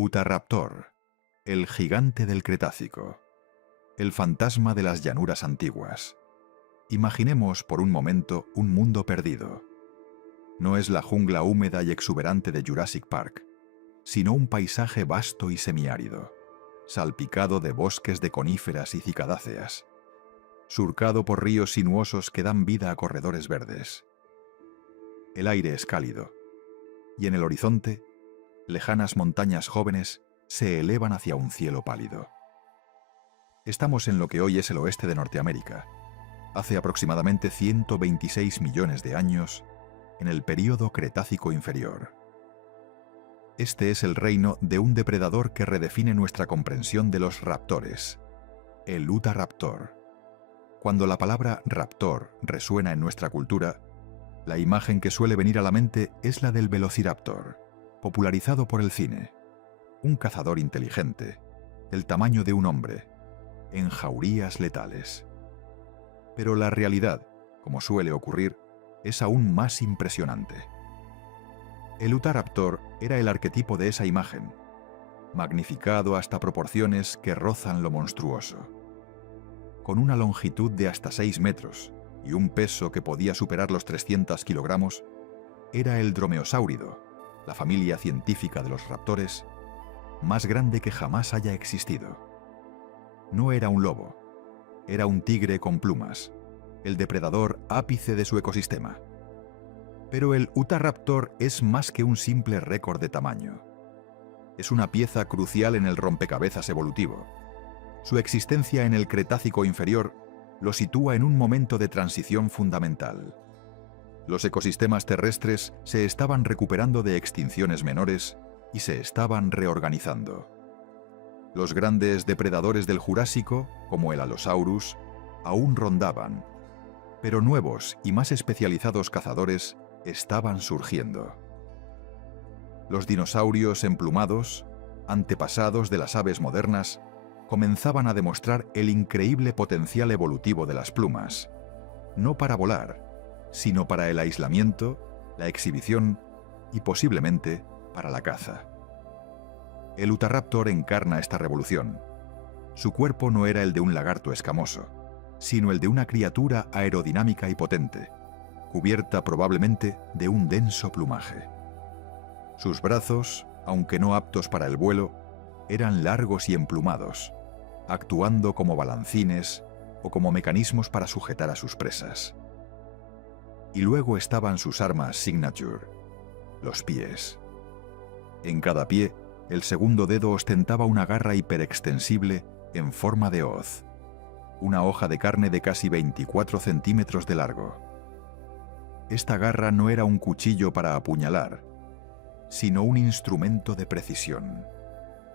Utahraptor, el gigante del Cretácico, el fantasma de las llanuras antiguas. Imaginemos por un momento un mundo perdido. No es la jungla húmeda y exuberante de Jurassic Park, sino un paisaje vasto y semiárido, salpicado de bosques de coníferas y cicadáceas, surcado por ríos sinuosos que dan vida a corredores verdes. El aire es cálido, y en el horizonte, lejanas montañas jóvenes se elevan hacia un cielo pálido. Estamos en lo que hoy es el oeste de Norteamérica, hace aproximadamente 126 millones de años, en el período Cretácico inferior. Este es el reino de un depredador que redefine nuestra comprensión de los raptores, el Utahraptor. Cuando la palabra raptor resuena en nuestra cultura, la imagen que suele venir a la mente es la del velociraptor, popularizado por el cine. Un cazador inteligente, del tamaño de un hombre, en jaurías letales. Pero la realidad, como suele ocurrir, es aún más impresionante. El Utahraptor era el arquetipo de esa imagen, magnificado hasta proporciones que rozan lo monstruoso. Con una longitud de hasta 6 metros y un peso que podía superar los 300 kilogramos, era el dromeosáurido, la familia científica de los raptores, más grande que jamás haya existido. No era un lobo, era un tigre con plumas, el depredador ápice de su ecosistema. Pero el Utahraptor es más que un simple récord de tamaño. Es una pieza crucial en el rompecabezas evolutivo. Su existencia en el Cretácico inferior lo sitúa en un momento de transición fundamental. Los ecosistemas terrestres se estaban recuperando de extinciones menores y se estaban reorganizando. Los grandes depredadores del Jurásico, como el Allosaurus, aún rondaban, pero nuevos y más especializados cazadores estaban surgiendo. Los dinosaurios emplumados, antepasados de las aves modernas, comenzaban a demostrar el increíble potencial evolutivo de las plumas, no para volar, sino para el aislamiento, la exhibición y posiblemente para la caza. El Utahraptor encarna esta revolución. Su cuerpo no era el de un lagarto escamoso, sino el de una criatura aerodinámica y potente, cubierta probablemente de un denso plumaje. Sus brazos, aunque no aptos para el vuelo, eran largos y emplumados, actuando como balancines o como mecanismos para sujetar a sus presas. Y luego estaban sus armas signature, los pies. En cada pie, el segundo dedo ostentaba una garra hiperextensible en forma de hoz, una hoja de carne de casi 24 centímetros de largo. Esta garra no era un cuchillo para apuñalar, sino un instrumento de precisión,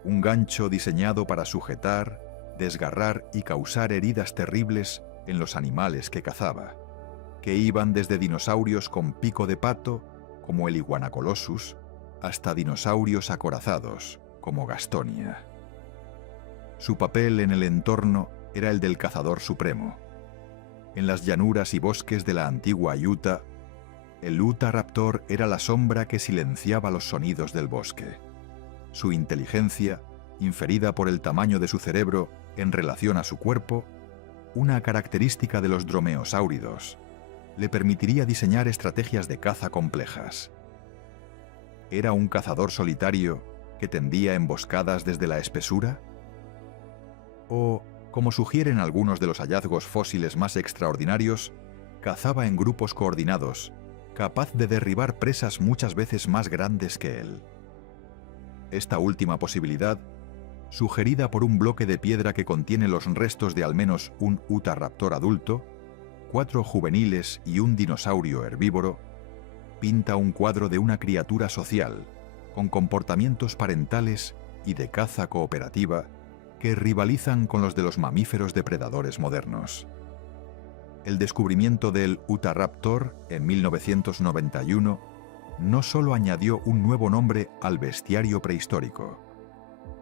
un gancho diseñado para sujetar, desgarrar y causar heridas terribles en los animales que cazaba, que iban desde dinosaurios con pico de pato, como el Iguanacolossus, hasta dinosaurios acorazados, como Gastonia. Su papel en el entorno era el del cazador supremo. En las llanuras y bosques de la antigua Utah, el Utahraptor era la sombra que silenciaba los sonidos del bosque. Su inteligencia, inferida por el tamaño de su cerebro en relación a su cuerpo, una característica de los dromeosáuridos, le permitiría diseñar estrategias de caza complejas. ¿Era un cazador solitario que tendía emboscadas desde la espesura? ¿O, como sugieren algunos de los hallazgos fósiles más extraordinarios, cazaba en grupos coordinados, capaz de derribar presas muchas veces más grandes que él? Esta última posibilidad, sugerida por un bloque de piedra que contiene los restos de al menos un Utahraptor adulto, 4 juveniles y un dinosaurio herbívoro, pinta un cuadro de una criatura social, con comportamientos parentales y de caza cooperativa que rivalizan con los de los mamíferos depredadores modernos. El descubrimiento del Utahraptor en 1991 no solo añadió un nuevo nombre al bestiario prehistórico,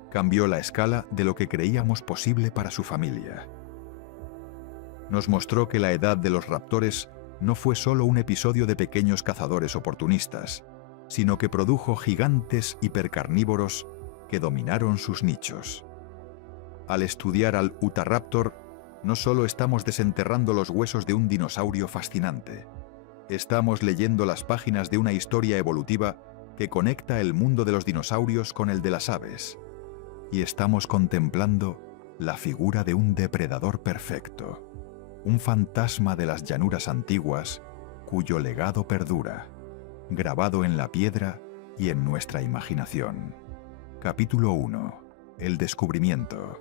cambió la escala de lo que creíamos posible para su familia. Nos mostró que la edad de los raptores no fue solo un episodio de pequeños cazadores oportunistas, sino que produjo gigantes hipercarnívoros que dominaron sus nichos. Al estudiar al Utahraptor, no solo estamos desenterrando los huesos de un dinosaurio fascinante, estamos leyendo las páginas de una historia evolutiva que conecta el mundo de los dinosaurios con el de las aves, y estamos contemplando la figura de un depredador perfecto, un fantasma de las llanuras antiguas cuyo legado perdura, grabado en la piedra y en nuestra imaginación. Capítulo 1. El descubrimiento.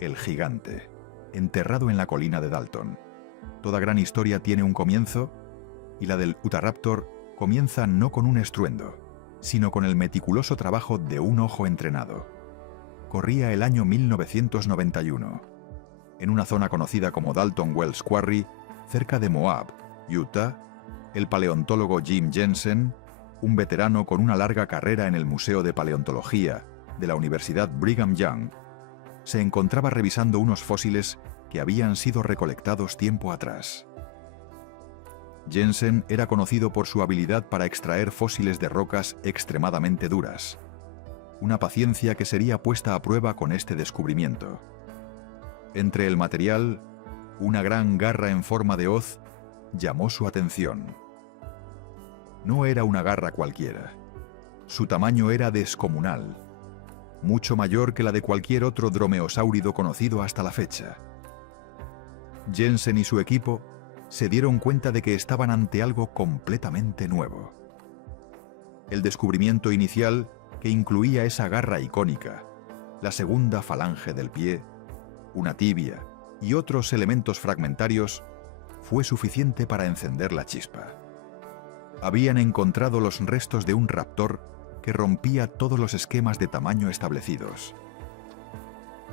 El gigante, enterrado en la colina de Dalton. Toda gran historia tiene un comienzo, y la del Utahraptor comienza no con un estruendo, sino con el meticuloso trabajo de un ojo entrenado. Corría el año 1991. En una zona conocida como Dalton Wells Quarry, cerca de Moab, Utah, el paleontólogo Jim Jensen, un veterano con una larga carrera en el Museo de Paleontología de la Universidad Brigham Young, se encontraba revisando unos fósiles que habían sido recolectados tiempo atrás. Jensen era conocido por su habilidad para extraer fósiles de rocas extremadamente duras, una paciencia que sería puesta a prueba con este descubrimiento. Entre el material, una gran garra en forma de hoz llamó su atención. No era una garra cualquiera. Su tamaño era descomunal, mucho mayor que la de cualquier otro dromeosáurido conocido hasta la fecha. Jensen y su equipo se dieron cuenta de que estaban ante algo completamente nuevo. El descubrimiento inicial, que incluía esa garra icónica, la segunda falange del pie, una tibia y otros elementos fragmentarios, fue suficiente para encender la chispa. Habían encontrado los restos de un raptor que rompía todos los esquemas de tamaño establecidos.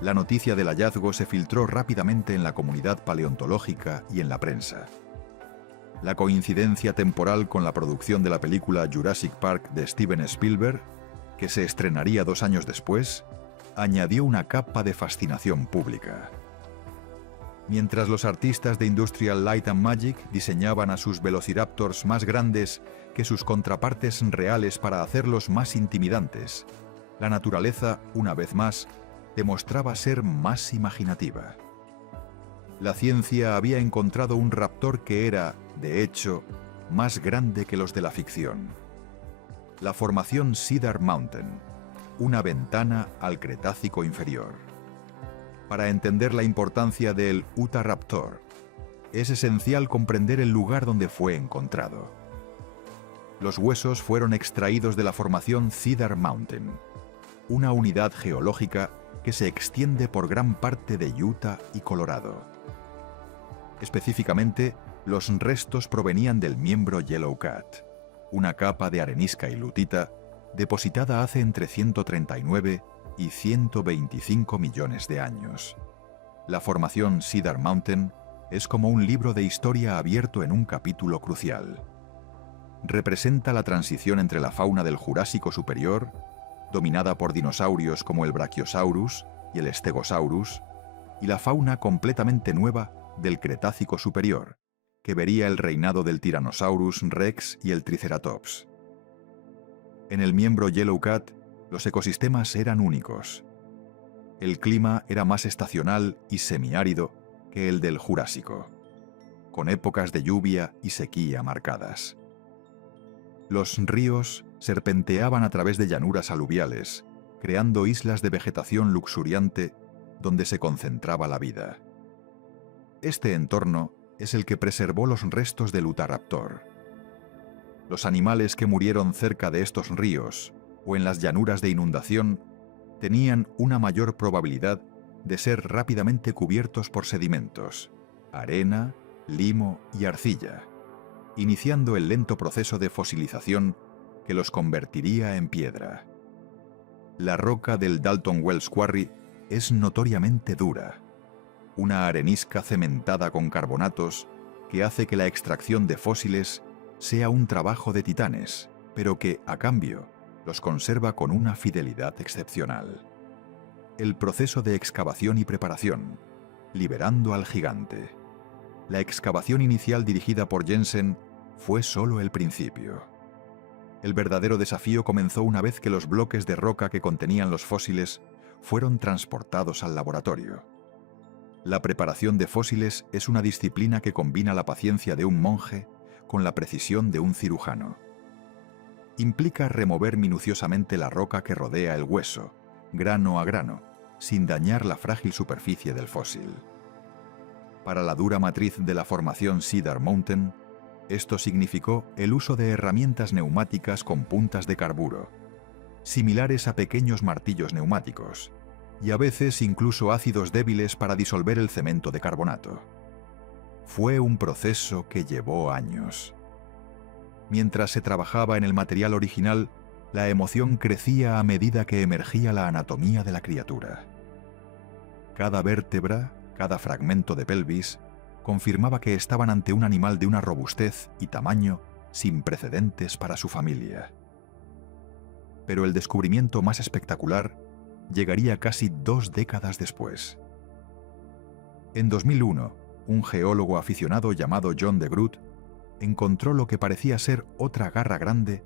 La noticia del hallazgo se filtró rápidamente en la comunidad paleontológica y en la prensa. La coincidencia temporal con la producción de la película Jurassic Park de Steven Spielberg, que se estrenaría 2 años después, añadió una capa de fascinación pública. Mientras los artistas de Industrial Light and Magic diseñaban a sus velociraptors más grandes que sus contrapartes reales para hacerlos más intimidantes, la naturaleza, una vez más, demostraba ser más imaginativa. La ciencia había encontrado un raptor que era, de hecho, más grande que los de la ficción. La formación Cedar Mountain, una ventana al Cretácico inferior. Para entender la importancia del Utahraptor, es esencial comprender el lugar donde fue encontrado. Los huesos fueron extraídos de la formación Cedar Mountain, una unidad geológica que se extiende por gran parte de Utah y Colorado. Específicamente, los restos provenían del miembro Yellow Cat, una capa de arenisca y lutita depositada hace entre 139 y 125 millones de años. La formación Cedar Mountain es como un libro de historia abierto en un capítulo crucial. Representa la transición entre la fauna del Jurásico superior, dominada por dinosaurios como el Brachiosaurus y el Stegosaurus, y la fauna completamente nueva del Cretácico superior, que vería el reinado del Tyrannosaurus Rex y el Triceratops. En el miembro Yellow Cat, los ecosistemas eran únicos. El clima era más estacional y semiárido que el del Jurásico, con épocas de lluvia y sequía marcadas. Los ríos serpenteaban a través de llanuras aluviales, creando islas de vegetación luxuriante donde se concentraba la vida. Este entorno es el que preservó los restos del Utahraptor. Los animales que murieron cerca de estos ríos o en las llanuras de inundación tenían una mayor probabilidad de ser rápidamente cubiertos por sedimentos, arena, limo y arcilla, iniciando el lento proceso de fosilización que los convertiría en piedra. La roca del Dalton Wells Quarry es notoriamente dura, una arenisca cementada con carbonatos que hace que la extracción de fósiles sea un trabajo de titanes, pero que, a cambio, los conserva con una fidelidad excepcional. El proceso de excavación y preparación, liberando al gigante. La excavación inicial dirigida por Jensen fue solo el principio. El verdadero desafío comenzó una vez que los bloques de roca que contenían los fósiles fueron transportados al laboratorio. La preparación de fósiles es una disciplina que combina la paciencia de un monje con la precisión de un cirujano. Implica remover minuciosamente la roca que rodea el hueso, grano a grano, sin dañar la frágil superficie del fósil. Para la dura matriz de la formación Cedar Mountain, esto significó el uso de herramientas neumáticas con puntas de carburo, similares a pequeños martillos neumáticos, y a veces incluso ácidos débiles para disolver el cemento de carbonato. Fue un proceso que llevó años. Mientras se trabajaba en el material original, la emoción crecía a medida que emergía la anatomía de la criatura. Cada vértebra, cada fragmento de pelvis, confirmaba que estaban ante un animal de una robustez y tamaño sin precedentes para su familia. Pero el descubrimiento más espectacular llegaría casi 2 décadas después. En 2001, un geólogo aficionado llamado John DeGroot encontró lo que parecía ser otra garra grande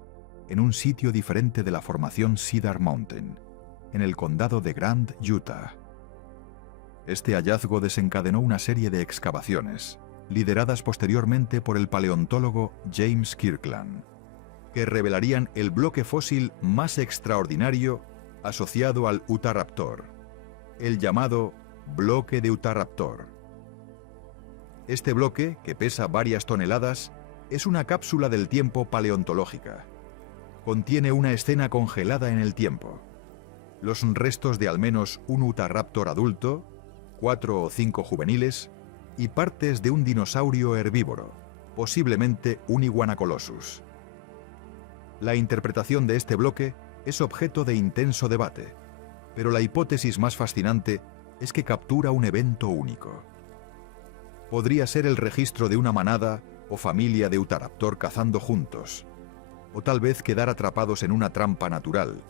en un sitio diferente de la formación Cedar Mountain, en el condado de Grant, Utah. Este hallazgo desencadenó una serie de excavaciones, lideradas posteriormente por el paleontólogo James Kirkland, que revelarían el bloque fósil más extraordinario asociado al Utahraptor, el llamado bloque de Utahraptor. Este bloque, que pesa varias toneladas, es una cápsula del tiempo paleontológica. Contiene una escena congelada en el tiempo. Los restos de al menos un Utahraptor adulto, 4 o 5 juveniles, y partes de un dinosaurio herbívoro, posiblemente un Iguana colossus. La interpretación de este bloque es objeto de intenso debate, pero la hipótesis más fascinante es que captura un evento único. Podría ser el registro de una manada o familia de Utahraptor cazando juntos, o tal vez quedar atrapados en una trampa natural,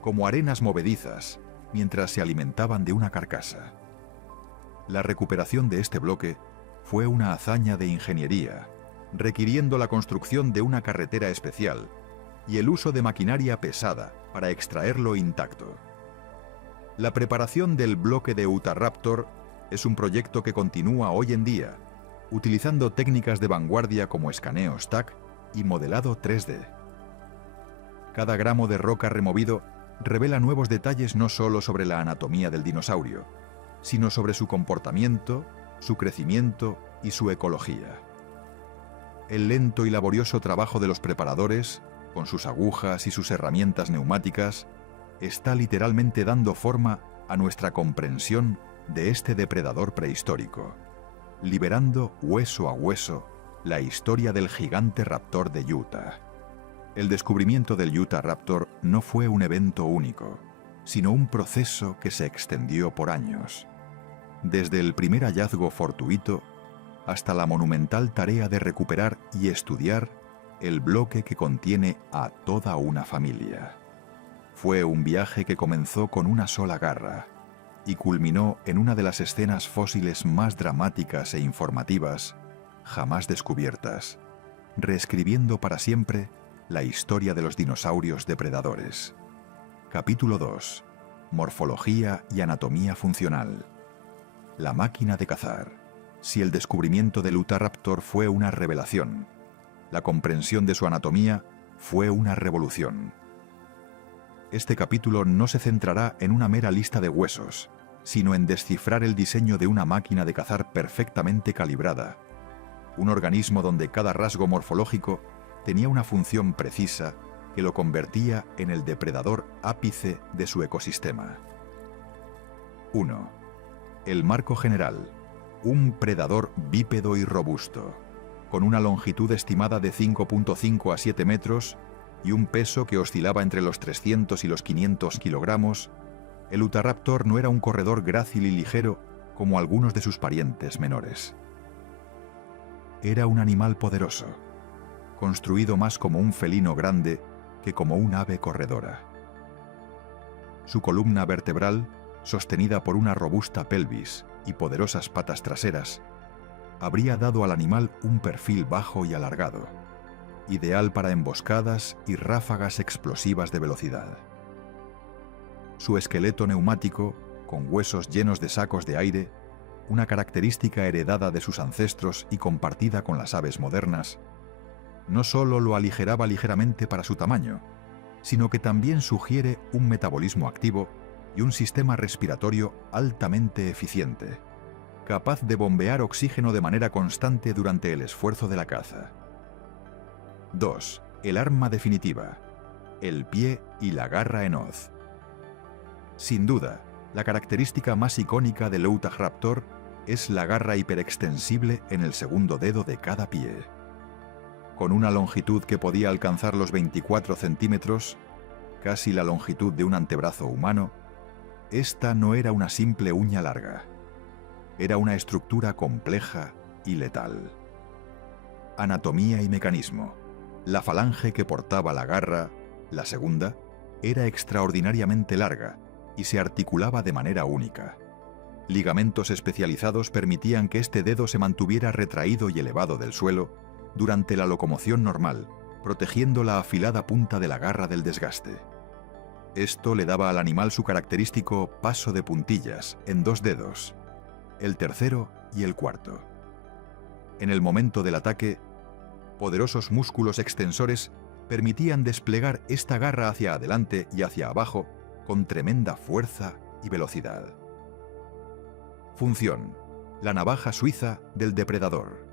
como arenas movedizas, mientras se alimentaban de una carcasa. La recuperación de este bloque fue una hazaña de ingeniería, requiriendo la construcción de una carretera especial y el uso de maquinaria pesada para extraerlo intacto. La preparación del bloque de Utahraptor es un proyecto que continúa hoy en día, utilizando técnicas de vanguardia como escaneo STAC y modelado 3D. Cada gramo de roca removido revela nuevos detalles no solo sobre la anatomía del dinosaurio, sino sobre su comportamiento, su crecimiento y su ecología. El lento y laborioso trabajo de los preparadores, con sus agujas y sus herramientas neumáticas, está literalmente dando forma a nuestra comprensión de este depredador prehistórico, liberando hueso a hueso la historia del gigante raptor de Utah. El descubrimiento del Utahraptor no fue un evento único, sino un proceso que se extendió por años, desde el primer hallazgo fortuito hasta la monumental tarea de recuperar y estudiar el bloque que contiene a toda una familia. Fue un viaje que comenzó con una sola garra y culminó en una de las escenas fósiles más dramáticas e informativas jamás descubiertas, reescribiendo para siempre la historia de los dinosaurios depredadores. Capítulo 2. Morfología y anatomía funcional. La máquina de cazar. Si el descubrimiento del Utahraptor fue una revelación, la comprensión de su anatomía fue una revolución. Este capítulo no se centrará en una mera lista de huesos, sino en descifrar el diseño de una máquina de cazar perfectamente calibrada, un organismo donde cada rasgo morfológico tenía una función precisa que lo convertía en el depredador ápice de su ecosistema. 1. El marco general. Un predador bípedo y robusto, con una longitud estimada de 5.5 a 7 metros y un peso que oscilaba entre los 300 y los 500 kilogramos, el Utahraptor no era un corredor grácil y ligero como algunos de sus parientes menores. Era un animal poderoso, construido más como un felino grande que como un ave corredora. Su columna vertebral, sostenida por una robusta pelvis y poderosas patas traseras, habría dado al animal un perfil bajo y alargado. ideal para emboscadas y ráfagas explosivas de velocidad. Su esqueleto neumático, con huesos llenos de sacos de aire, una característica heredada de sus ancestros y compartida con las aves modernas, no solo lo aligeraba ligeramente para su tamaño, sino que también sugiere un metabolismo activo y un sistema respiratorio altamente eficiente, capaz de bombear oxígeno de manera constante durante el esfuerzo de la caza. 2. El arma definitiva: el pie y la garra en hoz. Sin duda, la característica más icónica del Utahraptor es la garra hiperextensible en el segundo dedo de cada pie. Con una longitud que podía alcanzar los 24 centímetros, casi la longitud de un antebrazo humano, esta no era una simple uña larga. Era una estructura compleja y letal. Anatomía y mecanismo. La falange que portaba la garra, la segunda, era extraordinariamente larga y se articulaba de manera única. Ligamentos especializados permitían que este dedo se mantuviera retraído y elevado del suelo durante la locomoción normal, protegiendo la afilada punta de la garra del desgaste. Esto le daba al animal su característico paso de puntillas en 2 dedos, el tercero y el cuarto. En el momento del ataque, poderosos músculos extensores permitían desplegar esta garra hacia adelante y hacia abajo con tremenda fuerza y velocidad. Función: la navaja suiza del depredador.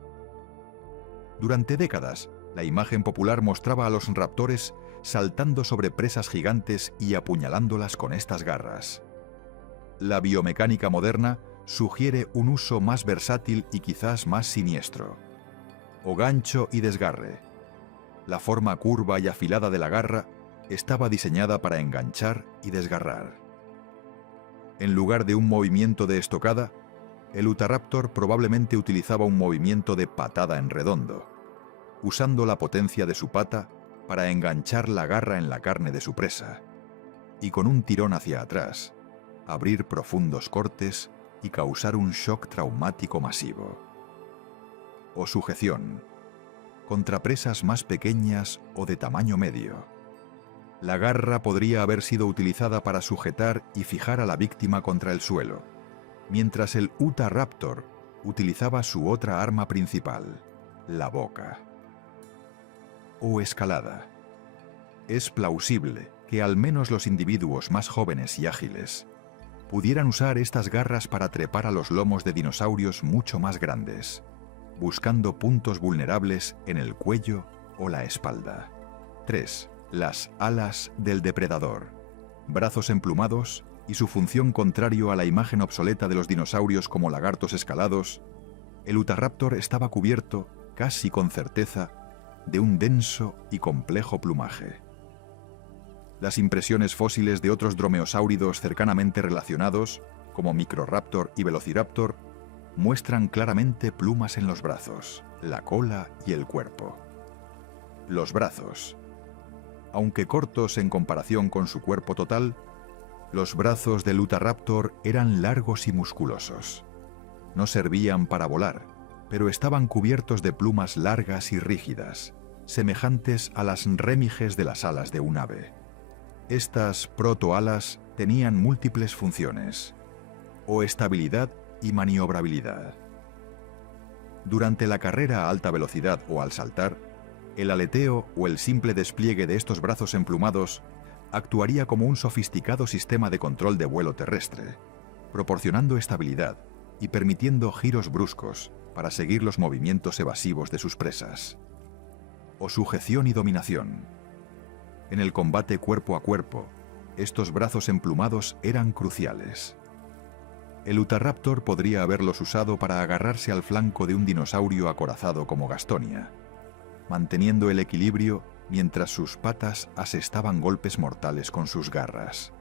Durante décadas, la imagen popular mostraba a los raptores saltando sobre presas gigantes y apuñalándolas con estas garras. La biomecánica moderna sugiere un uso más versátil y quizás más siniestro. O gancho y desgarre. La forma curva y afilada de la garra estaba diseñada para enganchar y desgarrar. En lugar de un movimiento de estocada, el Utahraptor probablemente utilizaba un movimiento de patada en redondo, usando la potencia de su pata para enganchar la garra en la carne de su presa, y con un tirón hacia atrás, abrir profundos cortes y causar un shock traumático masivo. O sujeción, contra presas más pequeñas o de tamaño medio. La garra podría haber sido utilizada para sujetar y fijar a la víctima contra el suelo, mientras el Utahraptor utilizaba su otra arma principal, la boca. O escalada. Es plausible que al menos los individuos más jóvenes y ágiles pudieran usar estas garras para trepar a los lomos de dinosaurios mucho más grandes, buscando puntos vulnerables en el cuello o la espalda. 3. Las alas del depredador. Brazos emplumados y su función contrario a la imagen obsoleta de los dinosaurios como lagartos escalados, el Utahraptor estaba cubierto, casi con certeza, de un denso y complejo plumaje. Las impresiones fósiles de otros dromeosáuridos cercanamente relacionados, como Microraptor y Velociraptor, muestran claramente plumas en los brazos, la cola y el cuerpo. Los brazos. Aunque cortos en comparación con su cuerpo total, los brazos del Utahraptor eran largos y musculosos. No servían para volar, pero estaban cubiertos de plumas largas y rígidas, semejantes a las rémiges de las alas de un ave. Estas protoalas tenían múltiples funciones: o estabilidad y maniobrabilidad. Durante la carrera a alta velocidad o al saltar, el aleteo o el simple despliegue de estos brazos emplumados actuaría como un sofisticado sistema de control de vuelo terrestre, proporcionando estabilidad y permitiendo giros bruscos para seguir los movimientos evasivos de sus presas. O sujeción y dominación. En el combate cuerpo a cuerpo, estos brazos emplumados eran cruciales. El Utahraptor podría haberlos usado para agarrarse al flanco de un dinosaurio acorazado como Gastonia, manteniendo el equilibrio mientras sus patas asestaban golpes mortales con sus garras.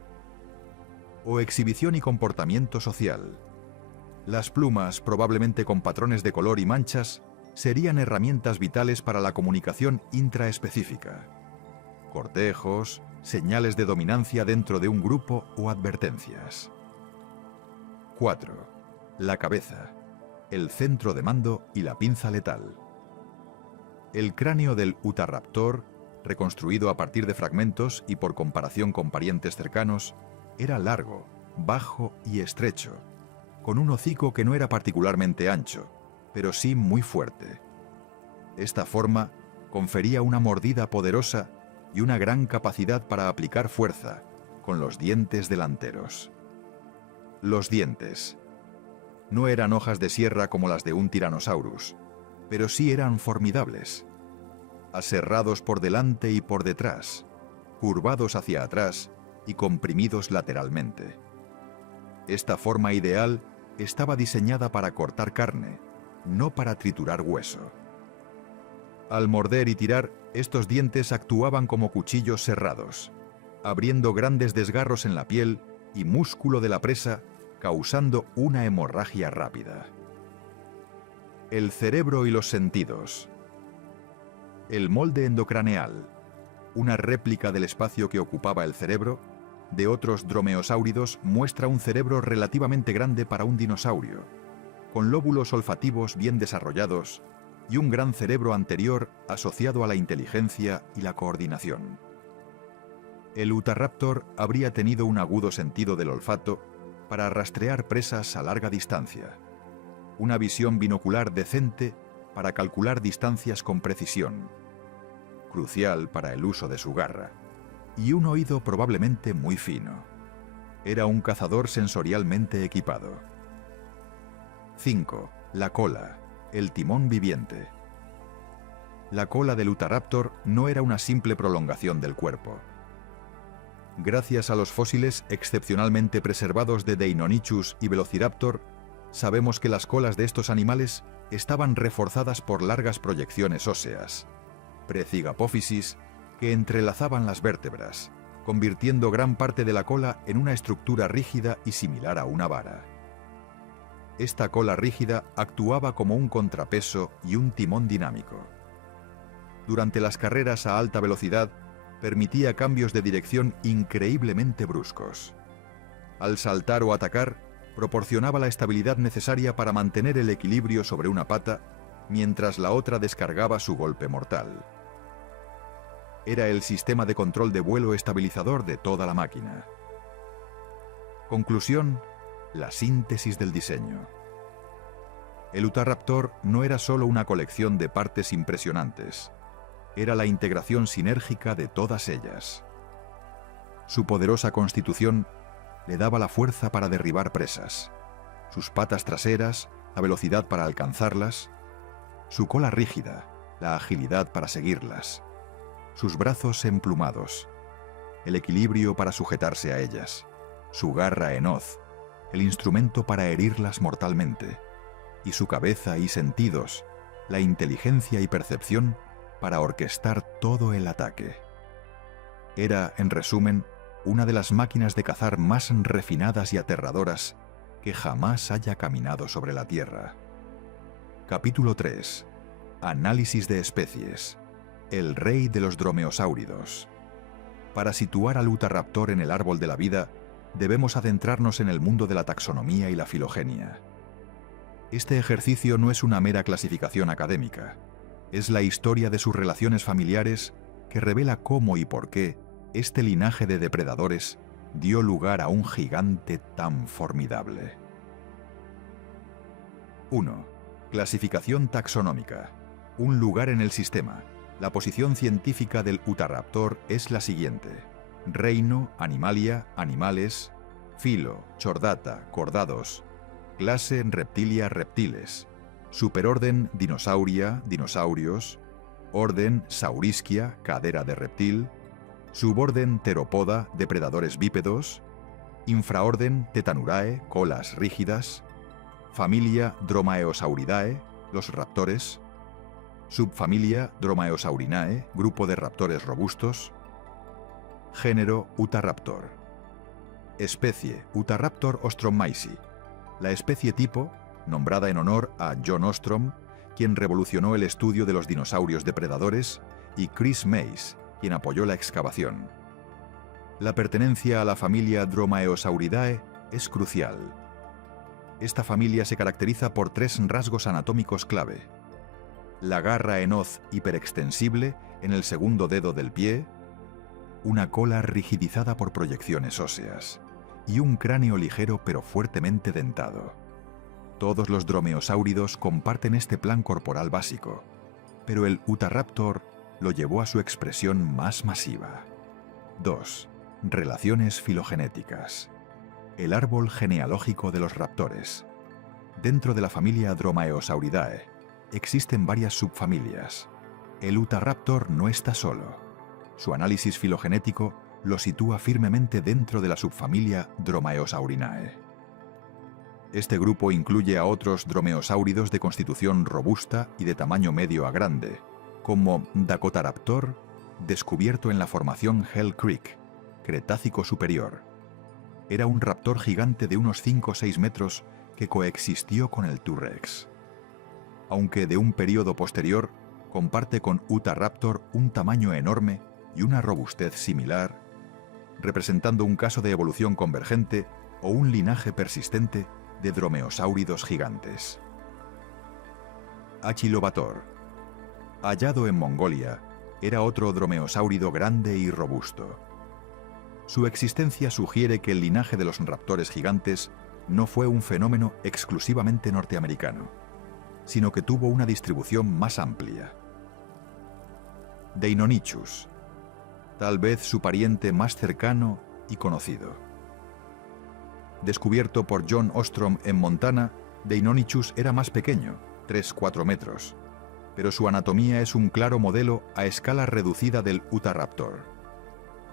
O exhibición y comportamiento social. Las plumas, probablemente con patrones de color y manchas, serían herramientas vitales para la comunicación intraespecífica. Cortejos, señales de dominancia dentro de un grupo o advertencias. 4. La cabeza, el centro de mando y la pinza letal. El cráneo del Utahraptor, reconstruido a partir de fragmentos y por comparación con parientes cercanos, era largo, bajo y estrecho, con un hocico que no era particularmente ancho, pero sí muy fuerte. Esta forma confería una mordida poderosa y una gran capacidad para aplicar fuerza, con los dientes delanteros. Los dientes. No eran hojas de sierra como las de un Tyrannosaurus, pero sí eran formidables. Aserrados por delante y por detrás, curvados hacia atrás y comprimidos lateralmente. Esta forma ideal estaba diseñada para cortar carne, no para triturar hueso. Al morder y tirar, estos dientes actuaban como cuchillos serrados, abriendo grandes desgarros en la piel y músculo de la presa, causando una hemorragia rápida. El cerebro y los sentidos. El molde endocraneal, una réplica del espacio que ocupaba el cerebro, de otros dromeosáuridos, muestra un cerebro relativamente grande para un dinosaurio, con lóbulos olfativos bien desarrollados y un gran cerebro anterior asociado a la inteligencia y la coordinación. El Utahraptor habría tenido un agudo sentido del olfato para rastrear presas a larga distancia, una visión binocular decente para calcular distancias con precisión, crucial para el uso de su garra, y un oído probablemente muy fino. Era un cazador sensorialmente equipado. 5. La cola, el timón viviente. La cola del Utahraptor no era una simple prolongación del cuerpo. Gracias a los fósiles excepcionalmente preservados de Deinonychus y Velociraptor, sabemos que las colas de estos animales estaban reforzadas por largas proyecciones óseas, precigapófisis, que entrelazaban las vértebras, convirtiendo gran parte de la cola en una estructura rígida y similar a una vara. Esta cola rígida actuaba como un contrapeso y un timón dinámico. Durante las carreras a alta velocidad, permitía cambios de dirección increíblemente bruscos. Al saltar o atacar, proporcionaba la estabilidad necesaria para mantener el equilibrio sobre una pata, mientras la otra descargaba su golpe mortal. Era el sistema de control de vuelo estabilizador de toda la máquina. Conclusión: la síntesis del diseño. El Utahraptor no era solo una colección de partes impresionantes, era la integración sinérgica de todas ellas. Su poderosa constitución le daba la fuerza para derribar presas, sus patas traseras, la velocidad para alcanzarlas, su cola rígida, la agilidad para seguirlas, sus brazos emplumados, el equilibrio para sujetarse a ellas, su garra en hoz, el instrumento para herirlas mortalmente, y su cabeza y sentidos, la inteligencia y percepción para orquestar todo el ataque. Era, en resumen, una de las máquinas de cazar más refinadas y aterradoras que jamás haya caminado sobre la Tierra. Capítulo 3. Análisis de especies. El rey de los dromeosáuridos. Para situar al Utahraptor en el árbol de la vida, debemos adentrarnos en el mundo de la taxonomía y la filogenia. Este ejercicio no es una mera clasificación académica. Es la historia de sus relaciones familiares que revela cómo y por qué este linaje de depredadores dio lugar a un gigante tan formidable. 1. Clasificación taxonómica. Un lugar en el sistema. La posición científica del Utahraptor es la siguiente: reino, animalia, animales; filo, chordata, cordados; clase, reptilia, reptiles; superorden, dinosauria, dinosaurios; orden, Saurisquia, cadera de reptil; suborden, Theropoda, depredadores bípedos; infraorden, Tetanurae, colas rígidas; familia, Dromaeosauridae, los raptores; subfamilia, Dromaeosaurinae, grupo de raptores robustos; género, Utahraptor; especie, Utahraptor ostromaisi; la especie tipo, nombrada en honor a John Ostrom, quien revolucionó el estudio de los dinosaurios depredadores, y Chris Mays, quien apoyó la excavación. La pertenencia a la familia Dromaeosauridae es crucial. Esta familia se caracteriza por 3 rasgos anatómicos clave: la garra en hoz hiperextensible en el segundo dedo del pie, una cola rigidizada por proyecciones óseas y un cráneo ligero pero fuertemente dentado. Todos los dromeosáuridos comparten este plan corporal básico, pero el Utahraptor lo llevó a su expresión más masiva. 2. Relaciones filogenéticas. El árbol genealógico de los raptores. Dentro de la familia Dromaeosauridae existen varias subfamilias. El Utahraptor no está solo. Su análisis filogenético lo sitúa firmemente dentro de la subfamilia Dromaeosaurinae. Este grupo incluye a otros dromeosáuridos de constitución robusta y de tamaño medio a grande, como Dakotaraptor, descubierto en la formación Hell Creek, Cretácico superior. Era un raptor gigante de unos 5 o 6 metros que coexistió con el T-Rex. Aunque de un período posterior, comparte con Utahraptor un tamaño enorme y una robustez similar, representando un caso de evolución convergente o un linaje persistente de dromeosáuridos gigantes. Achilobator. Hallado en Mongolia, era otro dromeosáurido grande y robusto. Su existencia sugiere que el linaje de los raptores gigantes no fue un fenómeno exclusivamente norteamericano, sino que tuvo una distribución más amplia. Deinonychus, tal vez su pariente más cercano y conocido. Descubierto por John Ostrom en Montana, Deinonychus era más pequeño, 3-4 metros, pero su anatomía es un claro modelo a escala reducida del Utahraptor.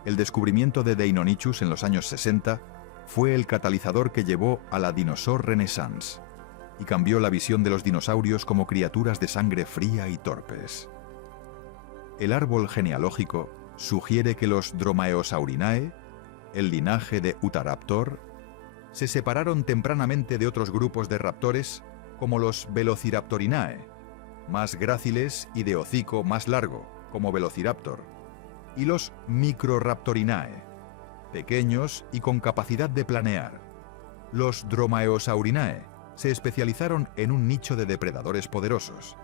El descubrimiento de Deinonychus en los años 60 fue el catalizador que llevó a la Dinosaur Renaissance y cambió la visión de los dinosaurios como criaturas de sangre fría y torpes. El árbol genealógico sugiere que los Dromaeosaurinae, el linaje de Utahraptor, se separaron tempranamente de otros grupos de raptores como los Velociraptorinae, más gráciles y de hocico más largo, como Velociraptor, y los Microraptorinae, pequeños y con capacidad de planear. Los Dromaeosaurinae se especializaron en un nicho de depredadores poderosos,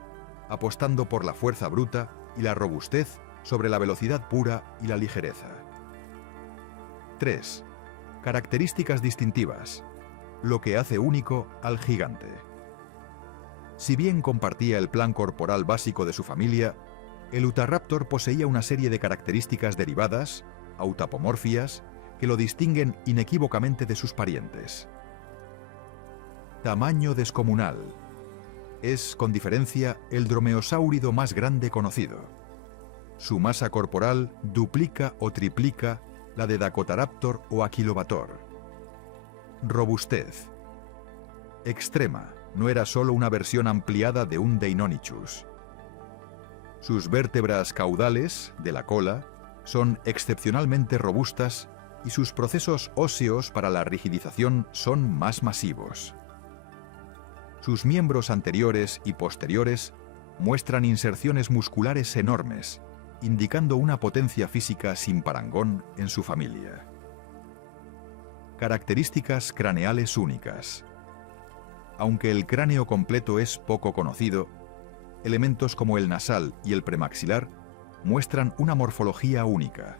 apostando por la fuerza bruta y la robustez sobre la velocidad pura y la ligereza. 3. Características distintivas. Lo que hace único al gigante. Si bien compartía el plan corporal básico de su familia, el Utahraptor poseía una serie de características derivadas, autapomorfias, que lo distinguen inequívocamente de sus parientes. Tamaño descomunal. Es, con diferencia, el dromeosáurido más grande conocido. Su masa corporal duplica o triplica la de Dakotaraptor o Achilobator. Robustez. Extrema, no era solo una versión ampliada de un Deinonychus. Sus vértebras caudales, de la cola, son excepcionalmente robustas y sus procesos óseos para la rigidización son más masivos. Sus miembros anteriores y posteriores muestran inserciones musculares enormes, indicando una potencia física sin parangón en su familia. Características craneales únicas. Aunque el cráneo completo es poco conocido, elementos como el nasal y el premaxilar muestran una morfología única,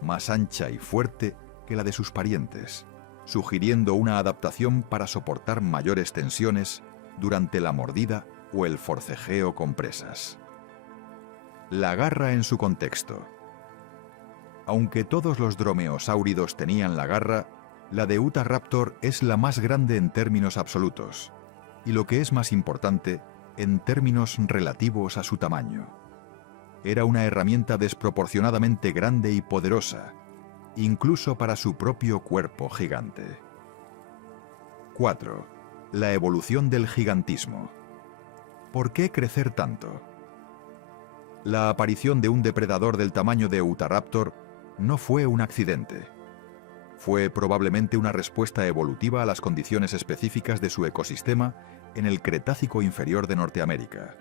más ancha y fuerte que la de sus parientes, sugiriendo una adaptación para soportar mayores tensiones durante la mordida o el forcejeo con presas. La garra en su contexto. Aunque todos los dromeosáuridos tenían la garra, la de Utahraptor es la más grande en términos absolutos, y lo que es más importante, en términos relativos a su tamaño. Era una herramienta desproporcionadamente grande y poderosa, incluso para su propio cuerpo gigante. 4. La evolución del gigantismo. ¿Por qué crecer tanto? La aparición de un depredador del tamaño de Utahraptor no fue un accidente. Fue probablemente una respuesta evolutiva a las condiciones específicas de su ecosistema en el Cretácico inferior de Norteamérica.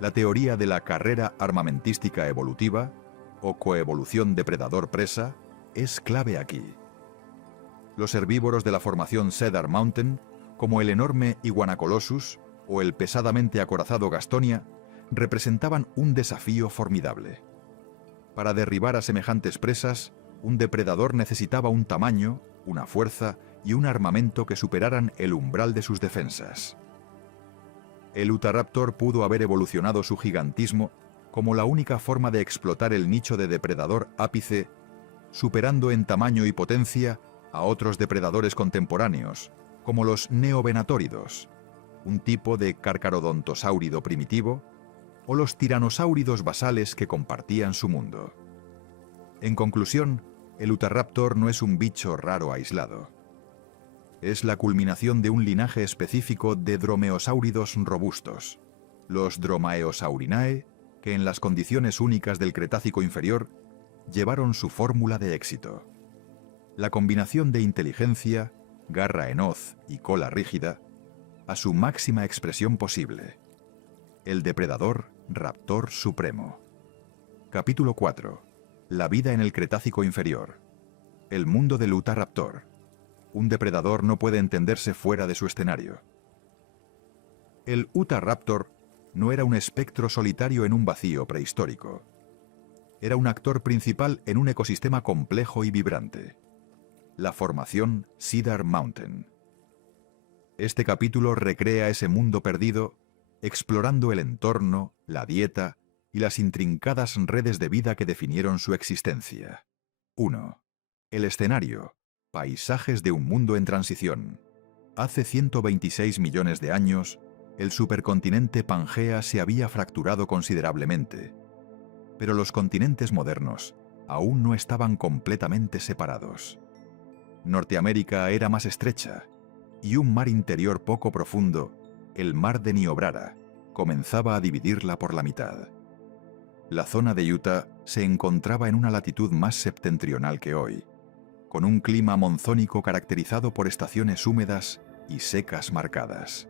La teoría de la carrera armamentística evolutiva, o coevolución depredador-presa, es clave aquí. Los herbívoros de la formación Cedar Mountain, como el enorme Iguanacolossus o el pesadamente acorazado Gastonia, representaban un desafío formidable. Para derribar a semejantes presas, un depredador necesitaba un tamaño, una fuerza y un armamento que superaran el umbral de sus defensas. El Utahraptor pudo haber evolucionado su gigantismo como la única forma de explotar el nicho de depredador ápice, superando en tamaño y potencia a otros depredadores contemporáneos, como los neovenatóridos, un tipo de carcarodontosáurido primitivo, o los tiranosáuridos basales que compartían su mundo. En conclusión, el Utahraptor no es un bicho raro aislado. Es la culminación de un linaje específico de dromeosáuridos robustos, los Dromaeosaurinae, que en las condiciones únicas del Cretácico inferior llevaron su fórmula de éxito. La combinación de inteligencia, garra en hoz y cola rígida, a su máxima expresión posible. El depredador raptor supremo. Capítulo 4. La vida en el Cretácico inferior. El mundo del Utahraptor. Un depredador no puede entenderse fuera de su escenario. El Utahraptor no era un espectro solitario en un vacío prehistórico. Era un actor principal en un ecosistema complejo y vibrante. La formación Cedar Mountain. Este capítulo recrea ese mundo perdido, explorando el entorno, la dieta y las intrincadas redes de vida que definieron su existencia. 1. El escenario. Paisajes de un mundo en transición. Hace 126 millones de años, el supercontinente Pangea se había fracturado considerablemente, pero los continentes modernos aún no estaban completamente separados. Norteamérica era más estrecha, y un mar interior poco profundo, el mar de Niobrara, comenzaba a dividirla por la mitad. La zona de Utah se encontraba en una latitud más septentrional que hoy, con un clima monzónico caracterizado por estaciones húmedas y secas marcadas.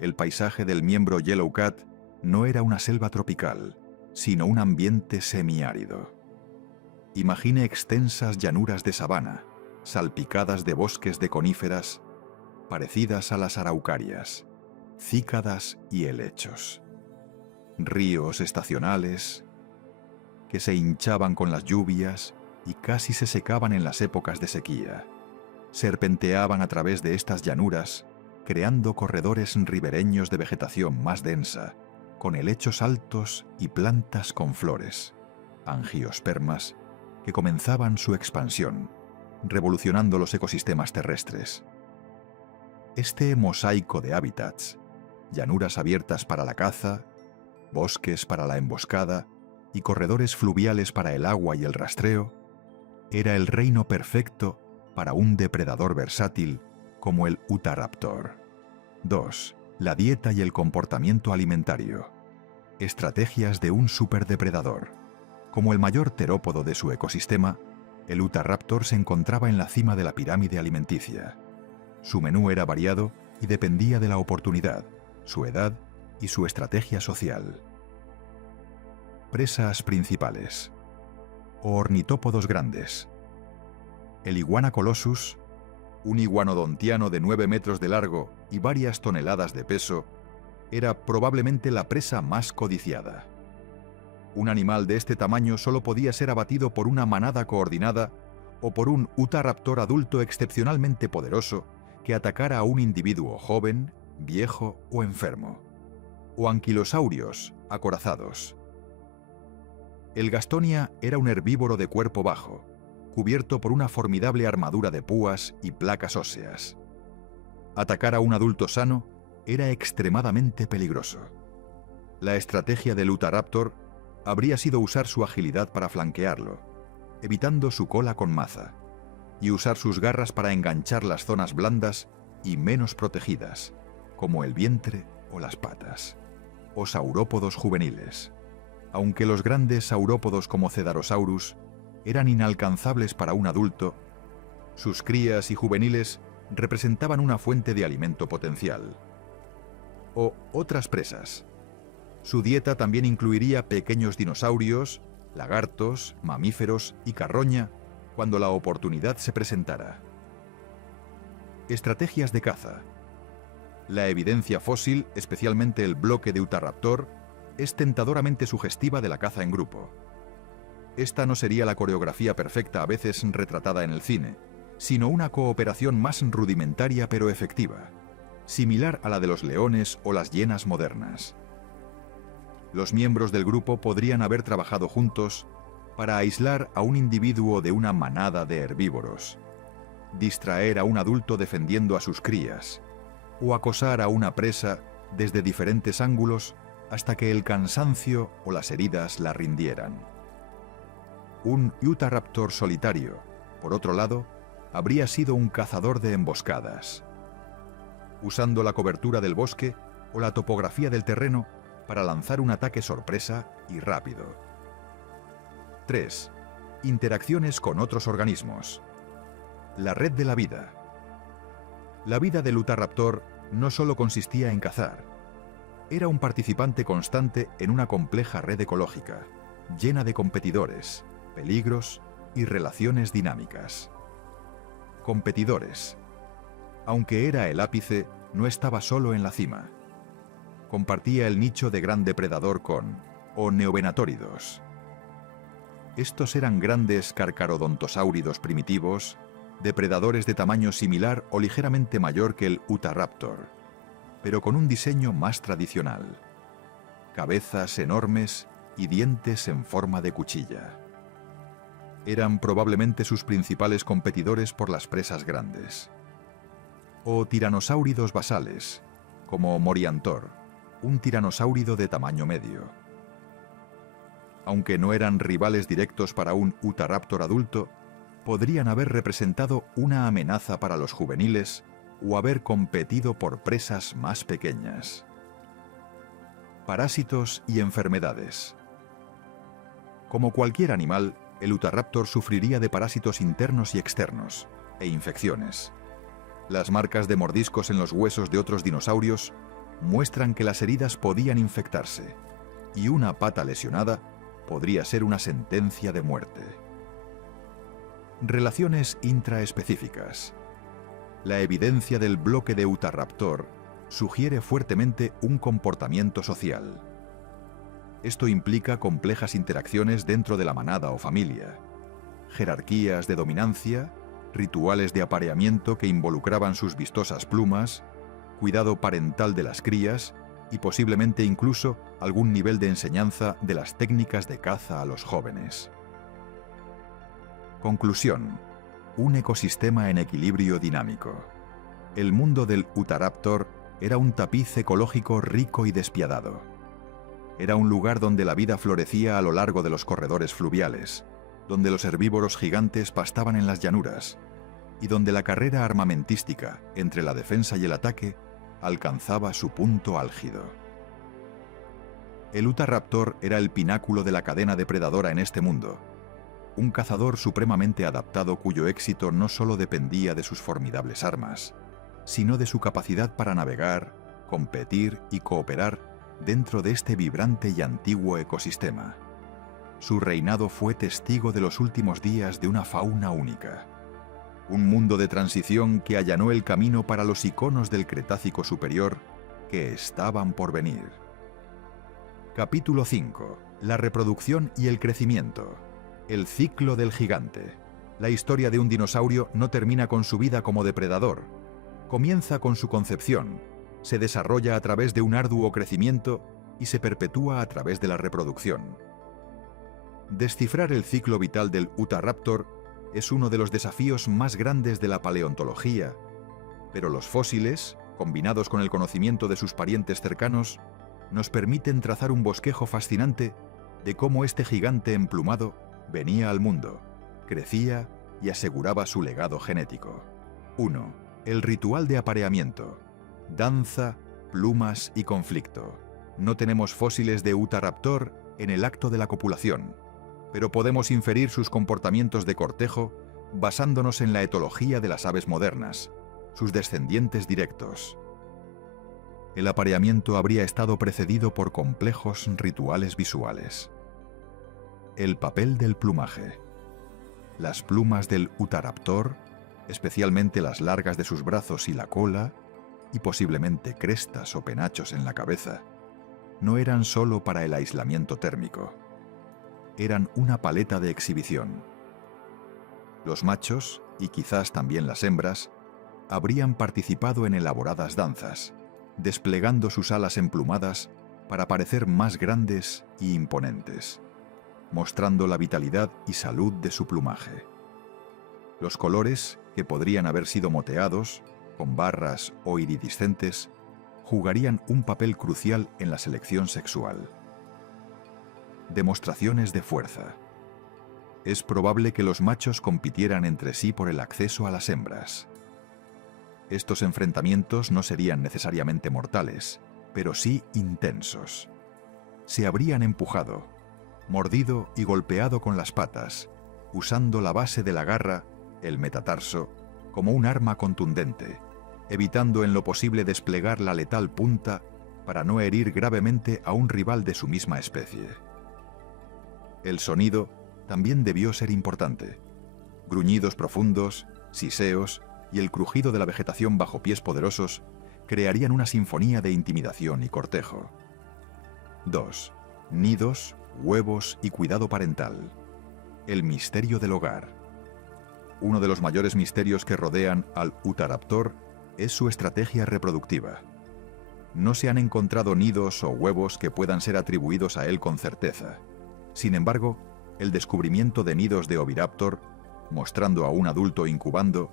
El paisaje del miembro Yellow Cat no era una selva tropical, sino un ambiente semiárido. Imagine extensas llanuras de sabana, salpicadas de bosques de coníferas, parecidas a las araucarias, cícadas y helechos. Ríos estacionales que se hinchaban con las lluvias y casi se secaban en las épocas de sequía. Serpenteaban a través de estas llanuras, creando corredores ribereños de vegetación más densa, con helechos altos y plantas con flores, angiospermas, que comenzaban su expansión, revolucionando los ecosistemas terrestres. Este mosaico de hábitats, llanuras abiertas para la caza, bosques para la emboscada y corredores fluviales para el agua y el rastreo, era el reino perfecto para un depredador versátil como el Utahraptor. 2. La dieta y el comportamiento alimentario. Estrategias de un superdepredador. Como el mayor terópodo de su ecosistema, el Utahraptor se encontraba en la cima de la pirámide alimenticia. Su menú era variado y dependía de la oportunidad, su edad y su estrategia social. Presas principales. Ornitópodos grandes. El Iguana colossus, un iguanodontiano de 9 metros de largo y varias toneladas de peso, era probablemente la presa más codiciada. Un animal de este tamaño solo podía ser abatido por una manada coordinada o por un Utahraptor adulto excepcionalmente poderoso que atacara a un individuo joven, viejo o enfermo. O anquilosaurios acorazados. El Gastonia era un herbívoro de cuerpo bajo, cubierto por una formidable armadura de púas y placas óseas. Atacar a un adulto sano era extremadamente peligroso. La estrategia del Utahraptor habría sido usar su agilidad para flanquearlo, evitando su cola con maza, y usar sus garras para enganchar las zonas blandas y menos protegidas, como el vientre o las patas. O saurópodos juveniles. Aunque los grandes saurópodos como Cedarosaurus eran inalcanzables para un adulto, sus crías y juveniles representaban una fuente de alimento potencial. O otras presas. Su dieta también incluiría pequeños dinosaurios, lagartos, mamíferos y carroña cuando la oportunidad se presentara. Estrategias de caza. La evidencia fósil, especialmente el bloque de Utahraptor, es tentadoramente sugestiva de la caza en grupo. Esta no sería la coreografía perfecta a veces retratada en el cine, sino una cooperación más rudimentaria pero efectiva, similar a la de los leones o las hienas modernas. Los miembros del grupo podrían haber trabajado juntos para aislar a un individuo de una manada de herbívoros, distraer a un adulto defendiendo a sus crías, o acosar a una presa desde diferentes ángulos hasta que el cansancio o las heridas la rindieran. Un Utahraptor solitario, por otro lado, habría sido un cazador de emboscadas, usando la cobertura del bosque o la topografía del terreno para lanzar un ataque sorpresa y rápido. 3. Interacciones con otros organismos. La red de la vida. La vida del Utahraptor no solo consistía en cazar. Era un participante constante en una compleja red ecológica, llena de competidores, peligros y relaciones dinámicas. Competidores. Aunque era el ápice, no estaba solo en la cima. Compartía el nicho de gran depredador con neovenatóridos. Estos eran grandes carcarodontosáuridos primitivos, depredadores de tamaño similar o ligeramente mayor que el Utahraptor, pero con un diseño más tradicional. Cabezas enormes y dientes en forma de cuchilla. Eran probablemente sus principales competidores por las presas grandes. O tiranosáuridos basales, como Moriantor, un tiranosáurido de tamaño medio. Aunque no eran rivales directos para un Utahraptor adulto, podrían haber representado una amenaza para los juveniles o haber competido por presas más pequeñas. Parásitos y enfermedades. Como cualquier animal, el Utahraptor sufriría de parásitos internos y externos, e infecciones. Las marcas de mordiscos en los huesos de otros dinosaurios muestran que las heridas podían infectarse, y una pata lesionada podría ser una sentencia de muerte. Relaciones intraespecíficas. La evidencia del bloque de Utahraptor sugiere fuertemente un comportamiento social. Esto implica complejas interacciones dentro de la manada o familia, jerarquías de dominancia, rituales de apareamiento que involucraban sus vistosas plumas, cuidado parental de las crías y posiblemente incluso algún nivel de enseñanza de las técnicas de caza a los jóvenes. Conclusión. Un ecosistema en equilibrio dinámico. El mundo del Utahraptor era un tapiz ecológico rico y despiadado. Era un lugar donde la vida florecía a lo largo de los corredores fluviales, donde los herbívoros gigantes pastaban en las llanuras, y donde la carrera armamentística entre la defensa y el ataque alcanzaba su punto álgido. El Utahraptor era el pináculo de la cadena depredadora en este mundo, un cazador supremamente adaptado cuyo éxito no solo dependía de sus formidables armas, sino de su capacidad para navegar, competir y cooperar dentro de este vibrante y antiguo ecosistema. Su reinado fue testigo de los últimos días de una fauna única. Un mundo de transición que allanó el camino para los iconos del Cretácico superior que estaban por venir. Capítulo 5. La reproducción y el crecimiento. El ciclo del gigante. La historia de un dinosaurio no termina con su vida como depredador. Comienza con su concepción, se desarrolla a través de un arduo crecimiento y se perpetúa a través de la reproducción. Descifrar el ciclo vital del Utahraptor es uno de los desafíos más grandes de la paleontología, pero los fósiles, combinados con el conocimiento de sus parientes cercanos, nos permiten trazar un bosquejo fascinante de cómo este gigante emplumado venía al mundo, crecía y aseguraba su legado genético. 1. El ritual de apareamiento. Danza, plumas y conflicto. No tenemos fósiles de Utahraptor en el acto de la copulación, pero podemos inferir sus comportamientos de cortejo basándonos en la etología de las aves modernas, sus descendientes directos. El apareamiento habría estado precedido por complejos rituales visuales. El papel del plumaje. Las plumas del Utahraptor, especialmente las largas de sus brazos y la cola, y posiblemente crestas o penachos en la cabeza, no eran solo para el aislamiento térmico. Eran una paleta de exhibición. Los machos, y quizás también las hembras, habrían participado en elaboradas danzas, desplegando sus alas emplumadas para parecer más grandes y imponentes, mostrando la vitalidad y salud de su plumaje. Los colores, que podrían haber sido moteados, con barras o iridiscentes, jugarían un papel crucial en la selección sexual. Demostraciones de fuerza. Es probable que los machos compitieran entre sí por el acceso a las hembras. Estos enfrentamientos no serían necesariamente mortales, pero sí intensos. Se habrían empujado, mordido y golpeado con las patas, usando la base de la garra, el metatarso, como un arma contundente, evitando en lo posible desplegar la letal punta para no herir gravemente a un rival de su misma especie. El sonido también debió ser importante. Gruñidos profundos, siseos y el crujido de la vegetación bajo pies poderosos crearían una sinfonía de intimidación y cortejo. 2. Nidos, huevos y cuidado parental. El misterio del hogar. Uno de los mayores misterios que rodean al Utahraptor es su estrategia reproductiva. No se han encontrado nidos o huevos que puedan ser atribuidos a él con certeza. Sin embargo, el descubrimiento de nidos de Oviraptor, mostrando a un adulto incubando,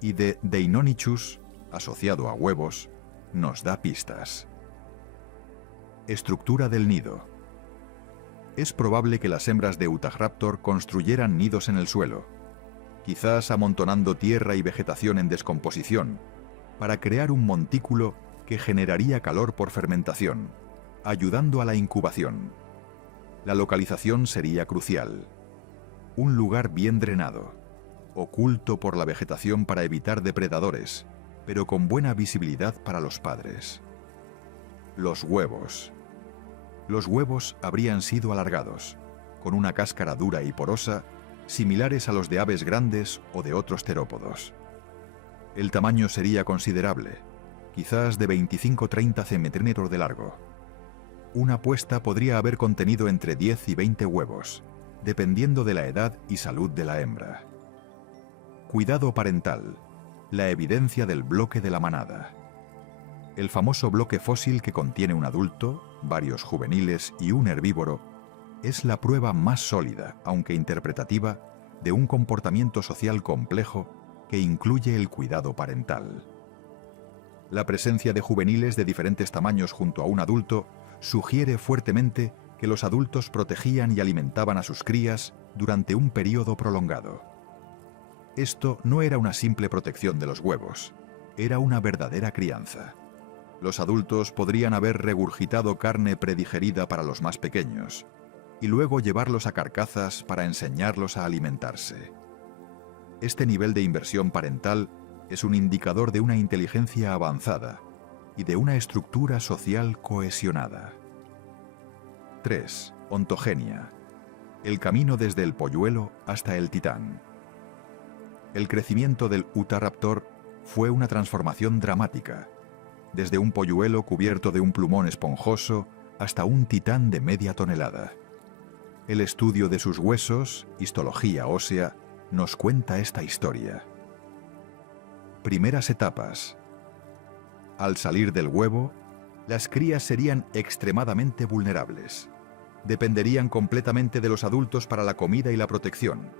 y de Deinonychus, asociado a huevos, nos da pistas. Estructura del nido. Es probable que las hembras de Utahraptor construyeran nidos en el suelo, quizás amontonando tierra y vegetación en descomposición, para crear un montículo que generaría calor por fermentación, ayudando a la incubación. La localización sería crucial. Un lugar bien drenado, oculto por la vegetación para evitar depredadores, pero con buena visibilidad para los padres. Los huevos. Los huevos habrían sido alargados, con una cáscara dura y porosa, similares a los de aves grandes o de otros terópodos. El tamaño sería considerable, quizás de 25-30 centímetros de largo. Una puesta podría haber contenido entre 10 y 20 huevos, dependiendo de la edad y salud de la hembra. Cuidado parental. La evidencia del bloque de la manada. El famoso bloque fósil que contiene un adulto, varios juveniles y un herbívoro, es la prueba más sólida, aunque interpretativa, de un comportamiento social complejo que incluye el cuidado parental. La presencia de juveniles de diferentes tamaños junto a un adulto sugiere fuertemente que los adultos protegían y alimentaban a sus crías durante un periodo prolongado. Esto no era una simple protección de los huevos, era una verdadera crianza. Los adultos podrían haber regurgitado carne predigerida para los más pequeños, y luego llevarlos a carcazas para enseñarlos a alimentarse. Este nivel de inversión parental es un indicador de una inteligencia avanzada y de una estructura social cohesionada. 3. Ontogenia. El camino desde el polluelo hasta el titán. El crecimiento del Utahraptor fue una transformación dramática, desde un polluelo cubierto de un plumón esponjoso hasta un titán de media tonelada. El estudio de sus huesos, histología ósea, nos cuenta esta historia. Primeras etapas. Al salir del huevo, las crías serían extremadamente vulnerables. Dependerían completamente de los adultos para la comida y la protección.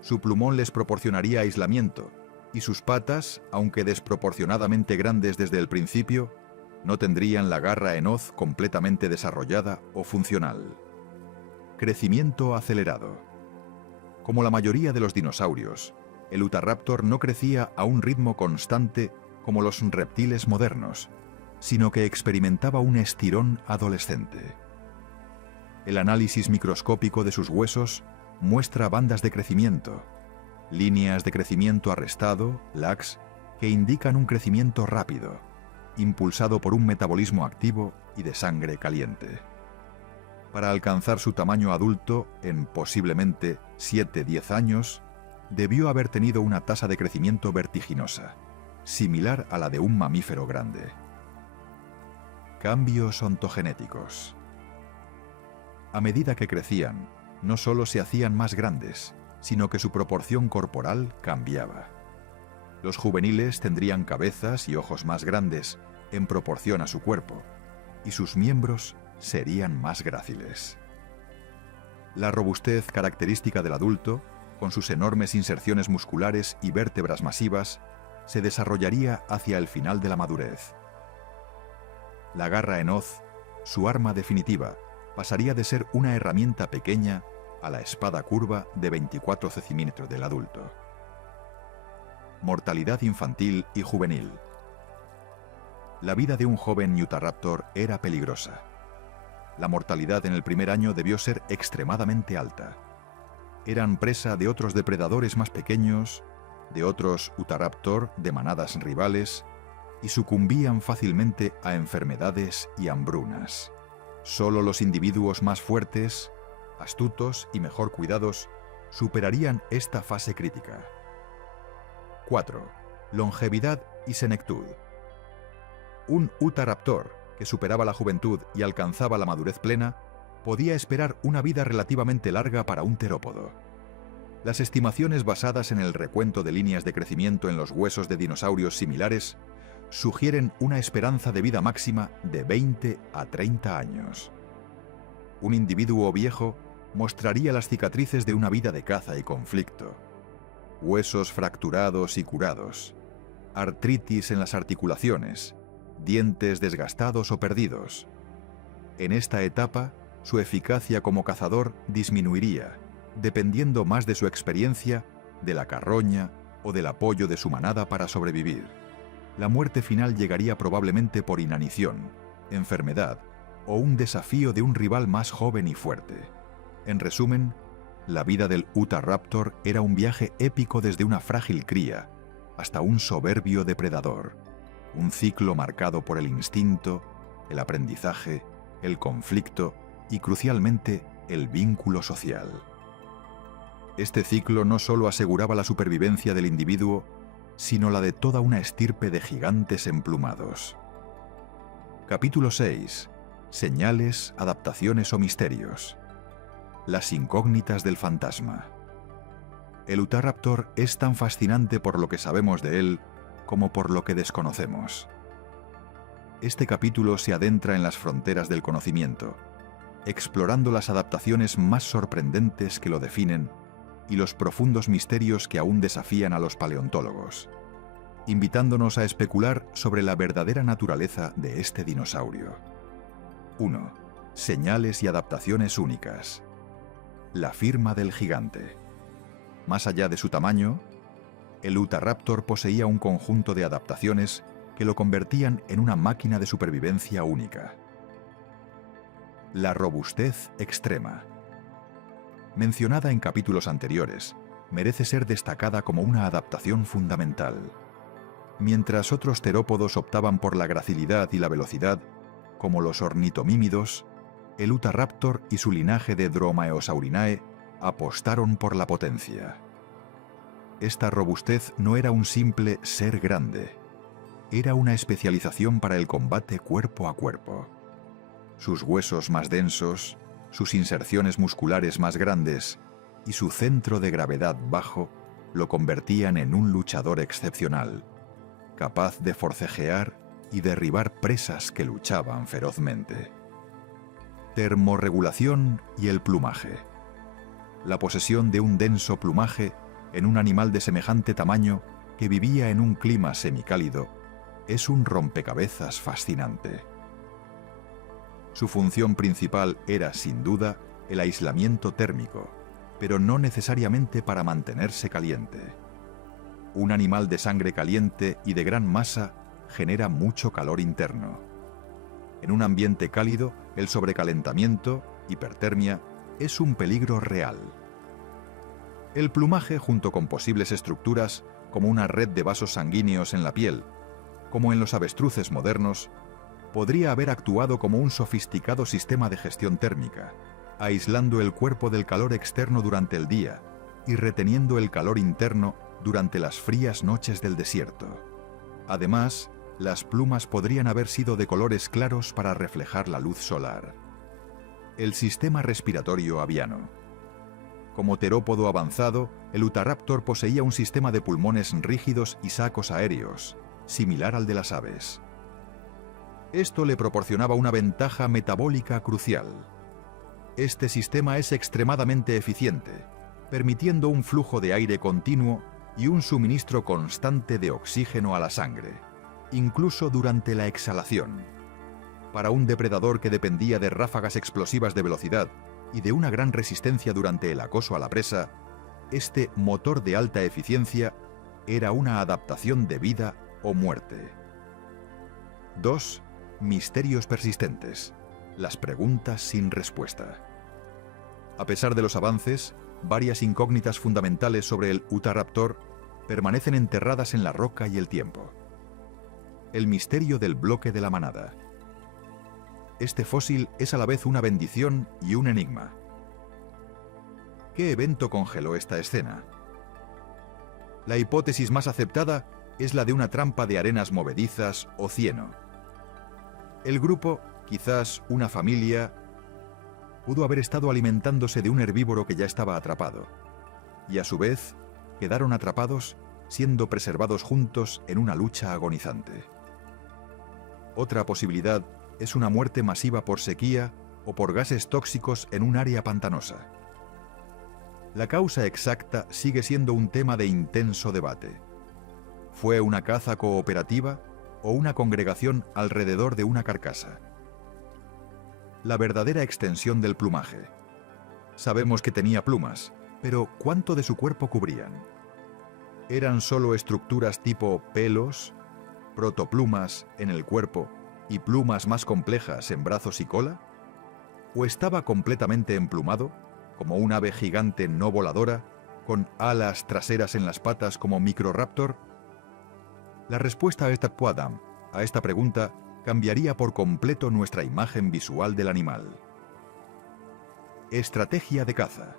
Su plumón les proporcionaría aislamiento, y sus patas, aunque desproporcionadamente grandes desde el principio, no tendrían la garra en hoz completamente desarrollada o funcional. Crecimiento acelerado. Como la mayoría de los dinosaurios, el Utahraptor no crecía a un ritmo constante como los reptiles modernos, sino que experimentaba un estirón adolescente. El análisis microscópico de sus huesos muestra bandas de crecimiento, líneas de crecimiento arrestado, lags, que indican un crecimiento rápido, impulsado por un metabolismo activo y de sangre caliente. Para alcanzar su tamaño adulto en posiblemente 7-10 años, debió haber tenido una tasa de crecimiento vertiginosa, similar a la de un mamífero grande. Cambios ontogenéticos. A medida que crecían, no solo se hacían más grandes, sino que su proporción corporal cambiaba. Los juveniles tendrían cabezas y ojos más grandes en proporción a su cuerpo, y sus miembros serían más gráciles. La robustez característica del adulto, con sus enormes inserciones musculares y vértebras masivas, se desarrollaría hacia el final de la madurez. La garra en hoz, su arma definitiva, pasaría de ser una herramienta pequeña a la espada curva de 24 centímetros del adulto. Mortalidad infantil y juvenil. La vida de un joven Utahraptor era peligrosa. La mortalidad en el primer año debió ser extremadamente alta. Eran presa de otros depredadores más pequeños, de otros Utahraptor de manadas rivales, y sucumbían fácilmente a enfermedades y hambrunas. Solo los individuos más fuertes, astutos y mejor cuidados superarían esta fase crítica. 4. Longevidad y senectud. Un Utahraptor que superaba la juventud y alcanzaba la madurez plena podía esperar una vida relativamente larga para un terópodo. Las estimaciones basadas en el recuento de líneas de crecimiento en los huesos de dinosaurios similares sugieren una esperanza de vida máxima de 20 a 30 años. Un individuo viejo mostraría las cicatrices de una vida de caza y conflicto. Huesos fracturados y curados, artritis en las articulaciones, dientes desgastados o perdidos. En esta etapa, su eficacia como cazador disminuiría, dependiendo más de su experiencia, de la carroña o del apoyo de su manada para sobrevivir. La muerte final llegaría probablemente por inanición, enfermedad o un desafío de un rival más joven y fuerte. En resumen, la vida del Utahraptor era un viaje épico desde una frágil cría hasta un soberbio depredador, un ciclo marcado por el instinto, el aprendizaje, el conflicto y, crucialmente, el vínculo social. Este ciclo no solo aseguraba la supervivencia del individuo, sino la de toda una estirpe de gigantes emplumados. Capítulo 6. Señales, adaptaciones o misterios. Las incógnitas del fantasma. El Utahraptor es tan fascinante por lo que sabemos de él como por lo que desconocemos. Este capítulo se adentra en las fronteras del conocimiento, explorando las adaptaciones más sorprendentes que lo definen y los profundos misterios que aún desafían a los paleontólogos, invitándonos a especular sobre la verdadera naturaleza de este dinosaurio. 1. Señales y adaptaciones únicas. La firma del gigante. Más allá de su tamaño, el Utahraptor poseía un conjunto de adaptaciones que lo convertían en una máquina de supervivencia única. La robustez extrema. Mencionada en capítulos anteriores, merece ser destacada como una adaptación fundamental. Mientras otros terópodos optaban por la gracilidad y la velocidad, como los ornitomímidos, el Utahraptor y su linaje de Dromaeosaurinae apostaron por la potencia. Esta robustez no era un simple ser grande, era una especialización para el combate cuerpo a cuerpo. Sus huesos más densos, sus inserciones musculares más grandes y su centro de gravedad bajo lo convertían en un luchador excepcional, capaz de forcejear y derribar presas que luchaban ferozmente. Termorregulación y el plumaje. La posesión de un denso plumaje en un animal de semejante tamaño que vivía en un clima semicálido es un rompecabezas fascinante. Su función principal era, sin duda, el aislamiento térmico, pero no necesariamente para mantenerse caliente. Un animal de sangre caliente y de gran masa genera mucho calor interno. En un ambiente cálido, el sobrecalentamiento, hipertermia, es un peligro real. El plumaje, junto con posibles estructuras como una red de vasos sanguíneos en la piel, como en los avestruces modernos, podría haber actuado como un sofisticado sistema de gestión térmica, aislando el cuerpo del calor externo durante el día y reteniendo el calor interno durante las frías noches del desierto. Además, las plumas podrían haber sido de colores claros para reflejar la luz solar. El sistema respiratorio aviano. Como terópodo avanzado, el Utahraptor poseía un sistema de pulmones rígidos y sacos aéreos, similar al de las aves. Esto le proporcionaba una ventaja metabólica crucial. Este sistema es extremadamente eficiente, permitiendo un flujo de aire continuo y un suministro constante de oxígeno a la sangre, incluso durante la exhalación. Para un depredador que dependía de ráfagas explosivas de velocidad y de una gran resistencia durante el acoso a la presa, este motor de alta eficiencia era una adaptación de vida o muerte. 2. Misterios persistentes. Las preguntas sin respuesta. A pesar de los avances, varias incógnitas fundamentales sobre el Utahraptor permanecen enterradas en la roca y el tiempo. El misterio del bloque de la manada. Este fósil es a la vez una bendición y un enigma. ¿Qué evento congeló esta escena? La hipótesis más aceptada es la de una trampa de arenas movedizas o cieno. El grupo, quizás una familia, pudo haber estado alimentándose de un herbívoro que ya estaba atrapado, y a su vez quedaron atrapados, siendo preservados juntos en una lucha agonizante. Otra posibilidad es una muerte masiva por sequía o por gases tóxicos en un área pantanosa. La causa exacta sigue siendo un tema de intenso debate. ¿Fue una caza cooperativa o una congregación alrededor de una carcasa? La verdadera extensión del plumaje. Sabemos que tenía plumas, pero ¿cuánto de su cuerpo cubrían? ¿Eran solo estructuras tipo pelos, protoplumas en el cuerpo y plumas más complejas en brazos y cola? ¿O estaba completamente emplumado, como un ave gigante no voladora, con alas traseras en las patas como Microraptor? La respuesta a esta pregunta cambiaría por completo nuestra imagen visual del animal. Estrategia de caza.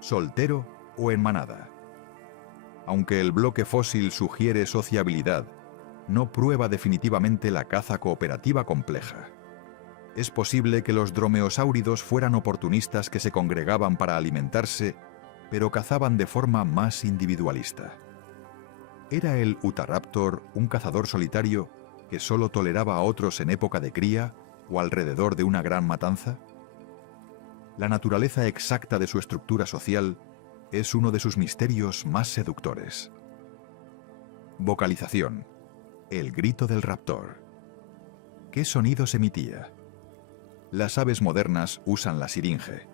¿Soltero o en manada? Aunque el bloque fósil sugiere sociabilidad, no prueba definitivamente la caza cooperativa compleja. Es posible que los dromeosáuridos fueran oportunistas que se congregaban para alimentarse, pero cazaban de forma más individualista. ¿Era el Utahraptor un cazador solitario que solo toleraba a otros en época de cría o alrededor de una gran matanza? La naturaleza exacta de su estructura social es uno de sus misterios más seductores. Vocalización. El grito del raptor. ¿Qué sonidos emitía? Las aves modernas usan la siringe,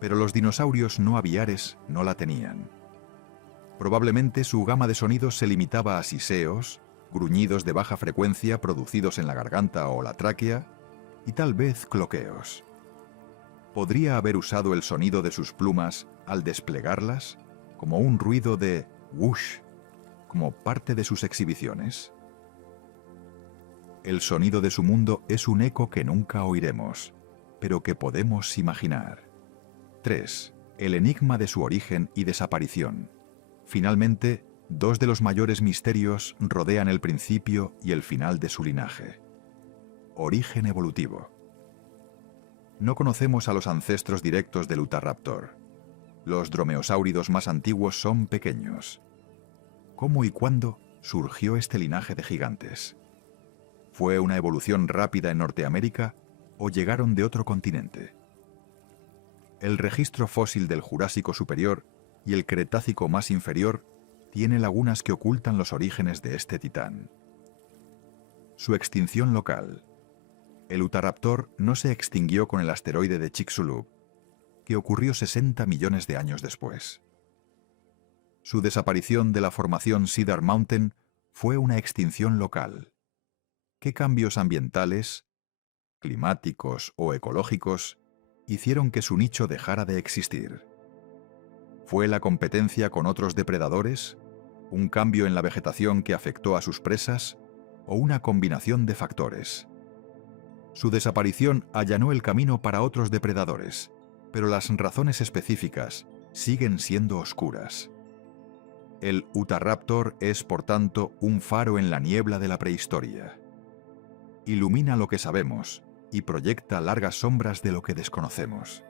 pero los dinosaurios no aviares no la tenían. Probablemente su gama de sonidos se limitaba a siseos, gruñidos de baja frecuencia producidos en la garganta o la tráquea, y tal vez cloqueos. ¿Podría haber usado el sonido de sus plumas al desplegarlas, como un ruido de whoosh, como parte de sus exhibiciones? El sonido de su mundo es un eco que nunca oiremos, pero que podemos imaginar. 3. El enigma de su origen y desaparición. Finalmente, dos de los mayores misterios rodean el principio y el final de su linaje. Origen evolutivo. No conocemos a los ancestros directos del Utahraptor. Los dromeosáuridos más antiguos son pequeños. ¿Cómo y cuándo surgió este linaje de gigantes? ¿Fue una evolución rápida en Norteamérica o llegaron de otro continente? El registro fósil del Jurásico superior y el Cretácico más inferior tiene lagunas que ocultan los orígenes de este titán. Su extinción local. El Utahraptor no se extinguió con el asteroide de Chicxulub, que ocurrió 60 millones de años después. Su desaparición de la formación Cedar Mountain fue una extinción local. ¿Qué cambios ambientales, climáticos o ecológicos hicieron que su nicho dejara de existir? ¿Fue la competencia con otros depredadores, un cambio en la vegetación que afectó a sus presas o una combinación de factores? Su desaparición allanó el camino para otros depredadores, pero las razones específicas siguen siendo oscuras. El Utahraptor es, por tanto, un faro en la niebla de la prehistoria. Ilumina lo que sabemos y proyecta largas sombras de lo que desconocemos.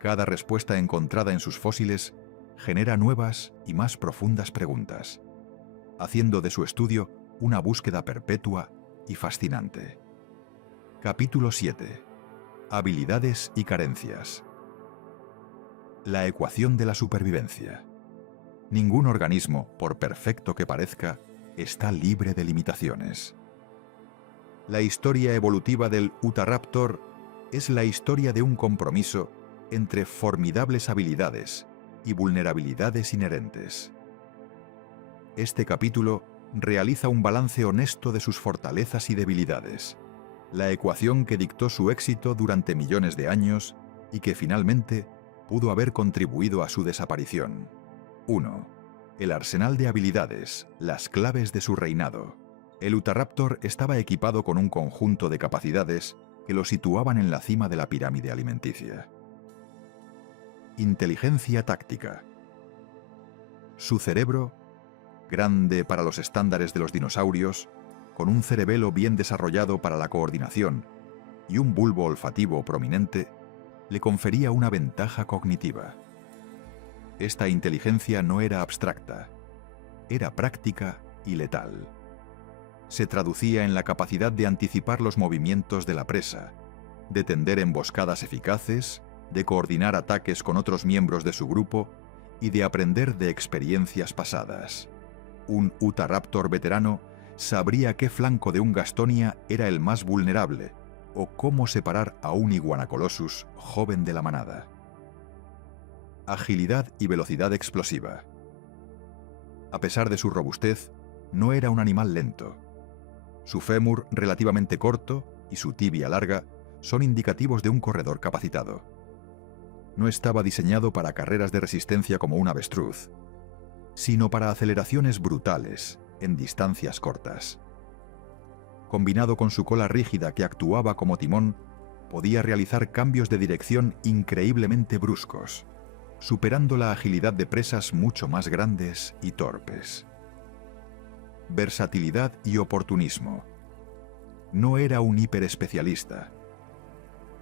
Cada respuesta encontrada en sus fósiles genera nuevas y más profundas preguntas, haciendo de su estudio una búsqueda perpetua y fascinante. Capítulo 7. Habilidades y carencias. La ecuación de la supervivencia. Ningún organismo, por perfecto que parezca, está libre de limitaciones. La historia evolutiva del Utahraptor es la historia de un compromiso entre formidables habilidades y vulnerabilidades inherentes. Este capítulo realiza un balance honesto de sus fortalezas y debilidades, la ecuación que dictó su éxito durante millones de años y que finalmente pudo haber contribuido a su desaparición. 1. El arsenal de habilidades, las claves de su reinado. El Utahraptor estaba equipado con un conjunto de capacidades que lo situaban en la cima de la pirámide alimenticia. Inteligencia táctica. Su cerebro, grande para los estándares de los dinosaurios, con un cerebelo bien desarrollado para la coordinación y un bulbo olfativo prominente, le confería una ventaja cognitiva. Esta inteligencia no era abstracta, era práctica y letal. Se traducía en la capacidad de anticipar los movimientos de la presa, de tender emboscadas eficaces, de coordinar ataques con otros miembros de su grupo y de aprender de experiencias pasadas. Un Utahraptor veterano sabría qué flanco de un Gastonia era el más vulnerable o cómo separar a un Iguanacolossus joven de la manada. Agilidad y velocidad explosiva. A pesar de su robustez, no era un animal lento. Su fémur relativamente corto y su tibia larga son indicativos de un corredor capacitado. No estaba diseñado para carreras de resistencia como un avestruz, sino para aceleraciones brutales en distancias cortas. Combinado con su cola rígida que actuaba como timón, podía realizar cambios de dirección increíblemente bruscos, superando la agilidad de presas mucho más grandes y torpes. Versatilidad y oportunismo. No era un hiperespecialista.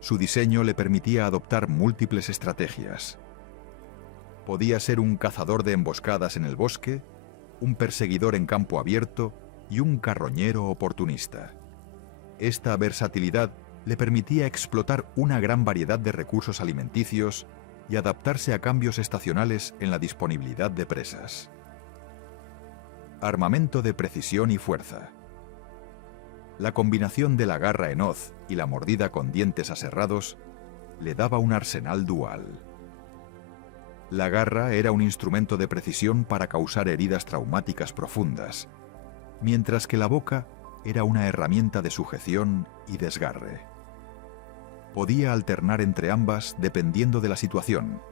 Su diseño le permitía adoptar múltiples estrategias. Podía ser un cazador de emboscadas en el bosque, un perseguidor en campo abierto y un carroñero oportunista. Esta versatilidad le permitía explotar una gran variedad de recursos alimenticios y adaptarse a cambios estacionales en la disponibilidad de presas. Armamento de precisión y fuerza. La combinación de la garra en hoz y la mordida con dientes aserrados le daba un arsenal dual. La garra era un instrumento de precisión para causar heridas traumáticas profundas, mientras que la boca era una herramienta de sujeción y desgarre. Podía alternar entre ambas dependiendo de la situación,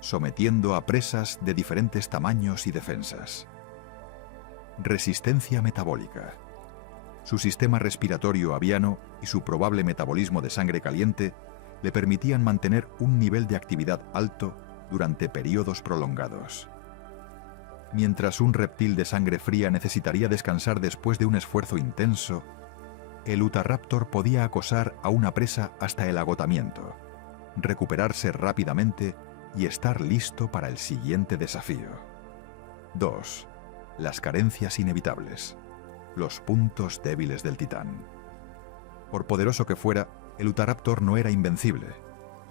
sometiendo a presas de diferentes tamaños y defensas. Resistencia metabólica. Su sistema respiratorio aviano y su probable metabolismo de sangre caliente le permitían mantener un nivel de actividad alto durante periodos prolongados. Mientras un reptil de sangre fría necesitaría descansar después de un esfuerzo intenso, el Utahraptor podía acosar a una presa hasta el agotamiento, recuperarse rápidamente y estar listo para el siguiente desafío. 2. Las carencias inevitables. Los puntos débiles del titán. Por poderoso que fuera, el Utahraptor no era invencible.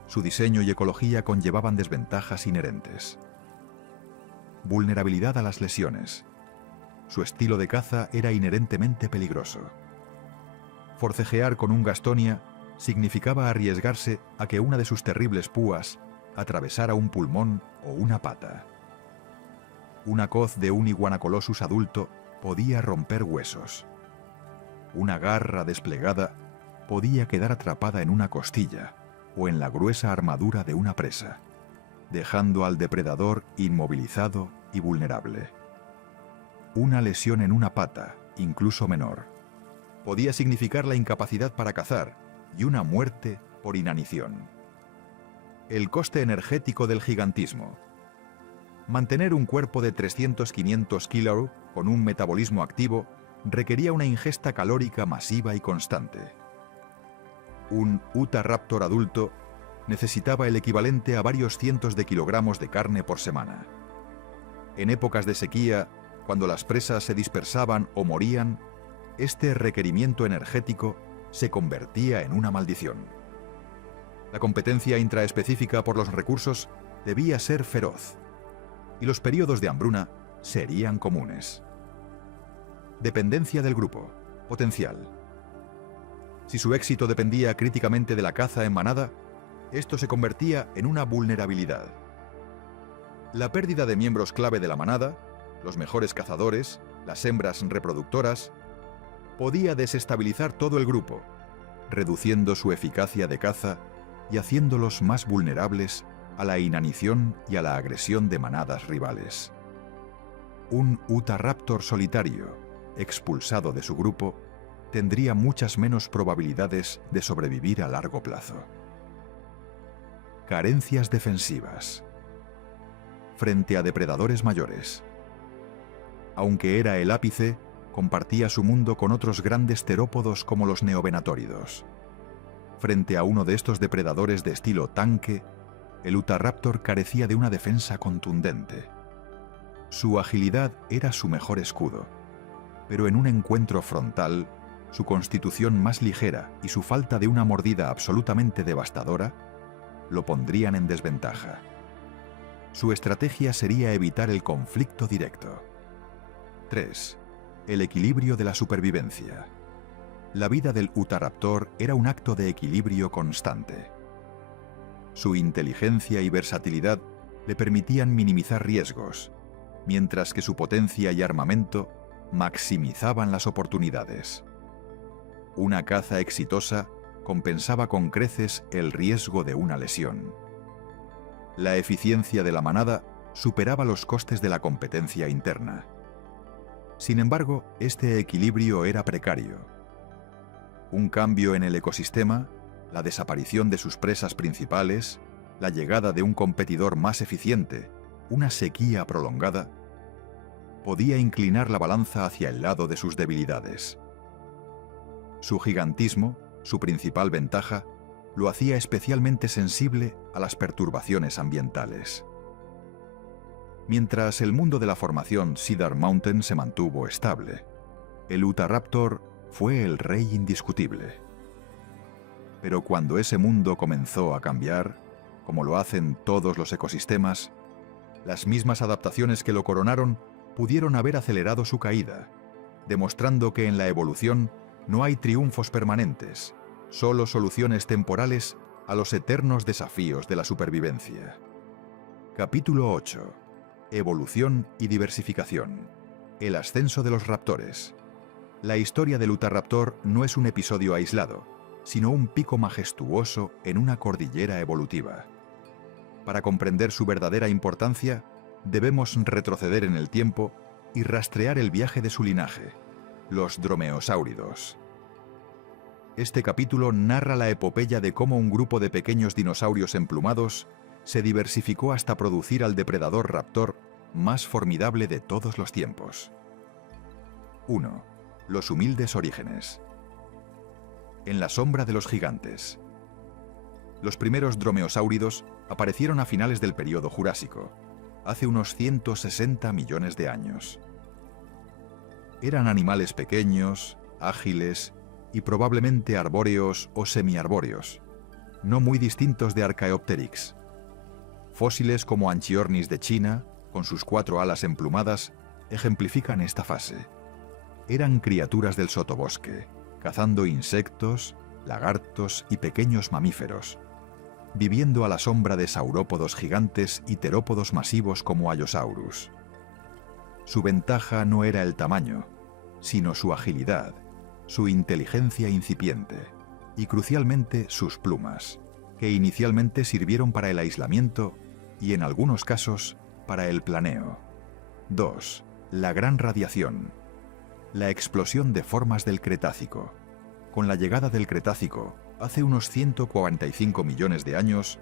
Su diseño y ecología conllevaban desventajas inherentes. Vulnerabilidad a las lesiones. Su estilo de caza era inherentemente peligroso. Forcejear con un Gastonia significaba arriesgarse a que una de sus terribles púas atravesara un pulmón o una pata. Una coz de un Iguanacolossus adulto podía romper huesos. Una garra desplegada podía quedar atrapada en una costilla o en la gruesa armadura de una presa, dejando al depredador inmovilizado y vulnerable. Una lesión en una pata, incluso menor, podía significar la incapacidad para cazar y una muerte por inanición. El coste energético del gigantismo. Mantener un cuerpo de 300-500 kilos con un metabolismo activo requería una ingesta calórica masiva y constante. Un Utahraptor adulto necesitaba el equivalente a varios cientos de kilogramos de carne por semana. En épocas de sequía, cuando las presas se dispersaban o morían, este requerimiento energético se convertía en una maldición. La competencia intraespecífica por los recursos debía ser feroz, y los periodos de hambruna serían comunes. Dependencia del grupo, potencial. Si su éxito dependía críticamente de la caza en manada, esto se convertía en una vulnerabilidad. La pérdida de miembros clave de la manada, los mejores cazadores, las hembras reproductoras, podía desestabilizar todo el grupo, reduciendo su eficacia de caza y haciéndolos más vulnerables a la inanición y a la agresión de manadas rivales. Un Utahraptor solitario, expulsado de su grupo, tendría muchas menos probabilidades de sobrevivir a largo plazo. Carencias defensivas. Frente a depredadores mayores. Aunque era el ápice, compartía su mundo con otros grandes terópodos como los neovenatóridos. Frente a uno de estos depredadores de estilo tanque, el Utahraptor carecía de una defensa contundente. Su agilidad era su mejor escudo, pero en un encuentro frontal, su constitución más ligera y su falta de una mordida absolutamente devastadora lo pondrían en desventaja. Su estrategia sería evitar el conflicto directo. 3. El equilibrio de la supervivencia. La vida del Utahraptor era un acto de equilibrio constante. Su inteligencia y versatilidad le permitían minimizar riesgos, mientras que su potencia y armamento maximizaban las oportunidades. Una caza exitosa compensaba con creces el riesgo de una lesión. La eficiencia de la manada superaba los costes de la competencia interna. Sin embargo, este equilibrio era precario. Un cambio en el ecosistema, la desaparición de sus presas principales, la llegada de un competidor más eficiente, una sequía prolongada, podía inclinar la balanza hacia el lado de sus debilidades. Su gigantismo, su principal ventaja, lo hacía especialmente sensible a las perturbaciones ambientales. Mientras el mundo de la formación Cedar Mountain se mantuvo estable, el Utahraptor fue el rey indiscutible. Pero cuando ese mundo comenzó a cambiar, como lo hacen todos los ecosistemas, las mismas adaptaciones que lo coronaron pudieron haber acelerado su caída, demostrando que en la evolución no hay triunfos permanentes, solo soluciones temporales a los eternos desafíos de la supervivencia. Capítulo 8. Evolución y diversificación. El ascenso de los raptores. La historia del Utahraptor no es un episodio aislado, sino un pico majestuoso en una cordillera evolutiva. Para comprender su verdadera importancia, debemos retroceder en el tiempo y rastrear el viaje de su linaje, los dromeosáuridos. Este capítulo narra la epopeya de cómo un grupo de pequeños dinosaurios emplumados se diversificó hasta producir al depredador raptor más formidable de todos los tiempos. 1. Los humildes orígenes. En la sombra de los gigantes. Los primeros dromeosáuridos aparecieron a finales del período Jurásico, hace unos 160 millones de años. Eran animales pequeños, ágiles y probablemente arbóreos o semiarbóreos, no muy distintos de Archaeopteryx. Fósiles como Anchiornis de China, con sus 4 alas emplumadas, ejemplifican esta fase. Eran criaturas del sotobosque, cazando insectos, lagartos y pequeños mamíferos, viviendo a la sombra de saurópodos gigantes y terópodos masivos como Allosaurus. Su ventaja no era el tamaño, sino su agilidad, su inteligencia incipiente y, crucialmente, sus plumas, que inicialmente sirvieron para el aislamiento y, en algunos casos, para el planeo. 2. La gran radiación. La explosión de formas del Cretácico. Con la llegada del Cretácico, hace unos 145 millones de años,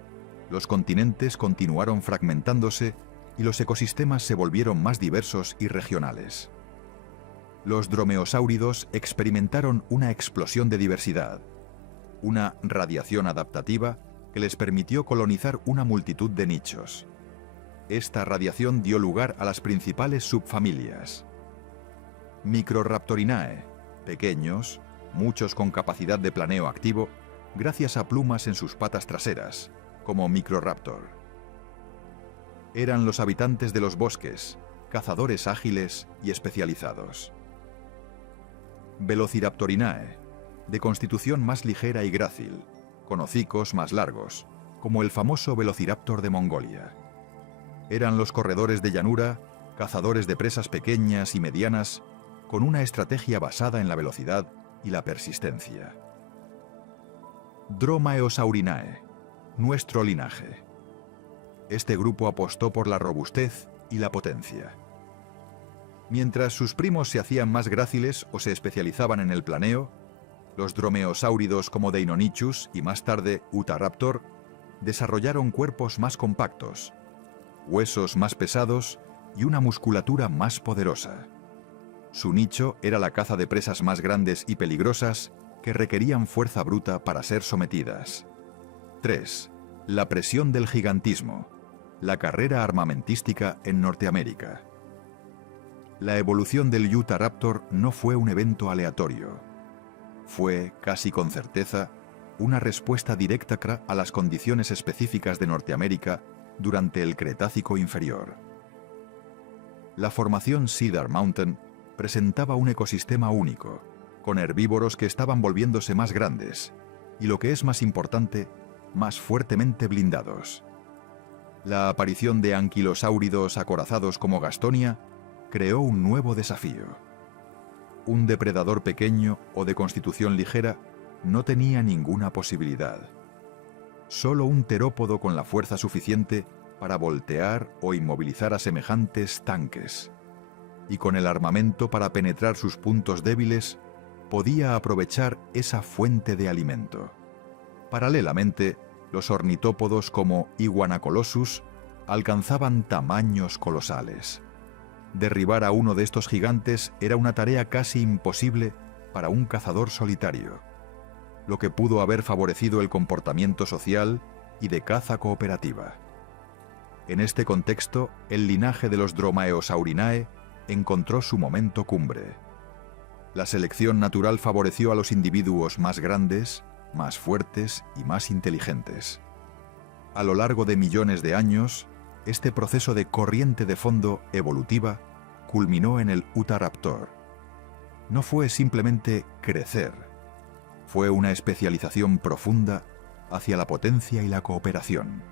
los continentes continuaron fragmentándose y los ecosistemas se volvieron más diversos y regionales. Los dromeosáuridos experimentaron una explosión de diversidad, una radiación adaptativa que les permitió colonizar una multitud de nichos. Esta radiación dio lugar a las principales subfamilias. Microraptorinae, pequeños, muchos con capacidad de planeo activo, gracias a plumas en sus patas traseras, como Microraptor. Eran los habitantes de los bosques, cazadores ágiles y especializados. Velociraptorinae, de constitución más ligera y grácil, con hocicos más largos, como el famoso Velociraptor de Mongolia. Eran los corredores de llanura, cazadores de presas pequeñas y medianas, con una estrategia basada en la velocidad y la persistencia. Dromaeosaurinae, nuestro linaje. Este grupo apostó por la robustez y la potencia. Mientras sus primos se hacían más gráciles o se especializaban en el planeo, los dromeosáuridos como Deinonychus y más tarde Utahraptor desarrollaron cuerpos más compactos, huesos más pesados y una musculatura más poderosa. Su nicho era la caza de presas más grandes y peligrosas que requerían fuerza bruta para ser sometidas. 3. La presión del gigantismo. La carrera armamentística en Norteamérica. La evolución del Utahraptor no fue un evento aleatorio. Fue, casi con certeza, una respuesta directa a las condiciones específicas de Norteamérica durante el Cretácico inferior. La formación Cedar Mountain presentaba un ecosistema único, con herbívoros que estaban volviéndose más grandes y, lo que es más importante, más fuertemente blindados. La aparición de anquilosáuridos acorazados como Gastonia creó un nuevo desafío. Un depredador pequeño o de constitución ligera no tenía ninguna posibilidad. Solo un terópodo con la fuerza suficiente para voltear o inmovilizar a semejantes tanques, y con el armamento para penetrar sus puntos débiles, podía aprovechar esa fuente de alimento. Paralelamente, los ornitópodos como Iguanacolossus alcanzaban tamaños colosales. Derribar a uno de estos gigantes era una tarea casi imposible para un cazador solitario, lo que pudo haber favorecido el comportamiento social y de caza cooperativa. En este contexto, el linaje de los Dromaeosaurinae encontró su momento cumbre. La selección natural favoreció a los individuos más grandes, más fuertes y más inteligentes. A lo largo de millones de años, este proceso de corriente de fondo evolutiva culminó en el Utahraptor. No fue simplemente crecer, fue una especialización profunda hacia la potencia y la cooperación,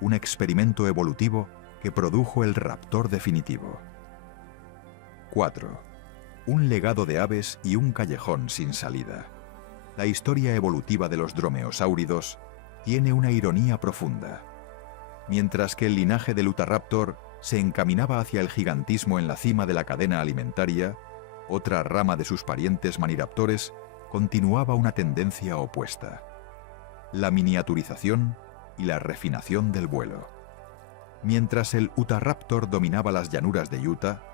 un experimento evolutivo que produjo el raptor definitivo. 4. Un legado de aves y un callejón sin salida. La historia evolutiva de los dromeosáuridos tiene una ironía profunda. Mientras que el linaje del Utahraptor se encaminaba hacia el gigantismo en la cima de la cadena alimentaria, otra rama de sus parientes maniraptores continuaba una tendencia opuesta: la miniaturización y la refinación del vuelo. Mientras el Utahraptor dominaba las llanuras de Utah,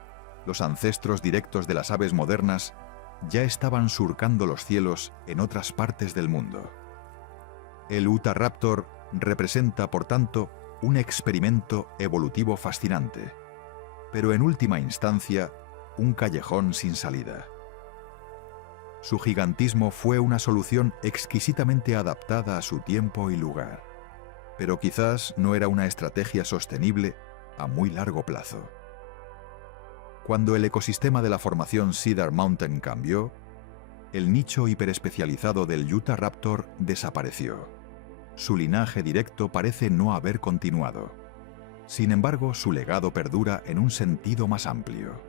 los ancestros directos de las aves modernas ya estaban surcando los cielos en otras partes del mundo. El Utahraptor representa, por tanto, un experimento evolutivo fascinante, pero en última instancia, un callejón sin salida. Su gigantismo fue una solución exquisitamente adaptada a su tiempo y lugar, pero quizás no era una estrategia sostenible a muy largo plazo. Cuando el ecosistema de la formación Cedar Mountain cambió, el nicho hiperespecializado del Utahraptor desapareció. Su linaje directo parece no haber continuado. Sin embargo, su legado perdura en un sentido más amplio.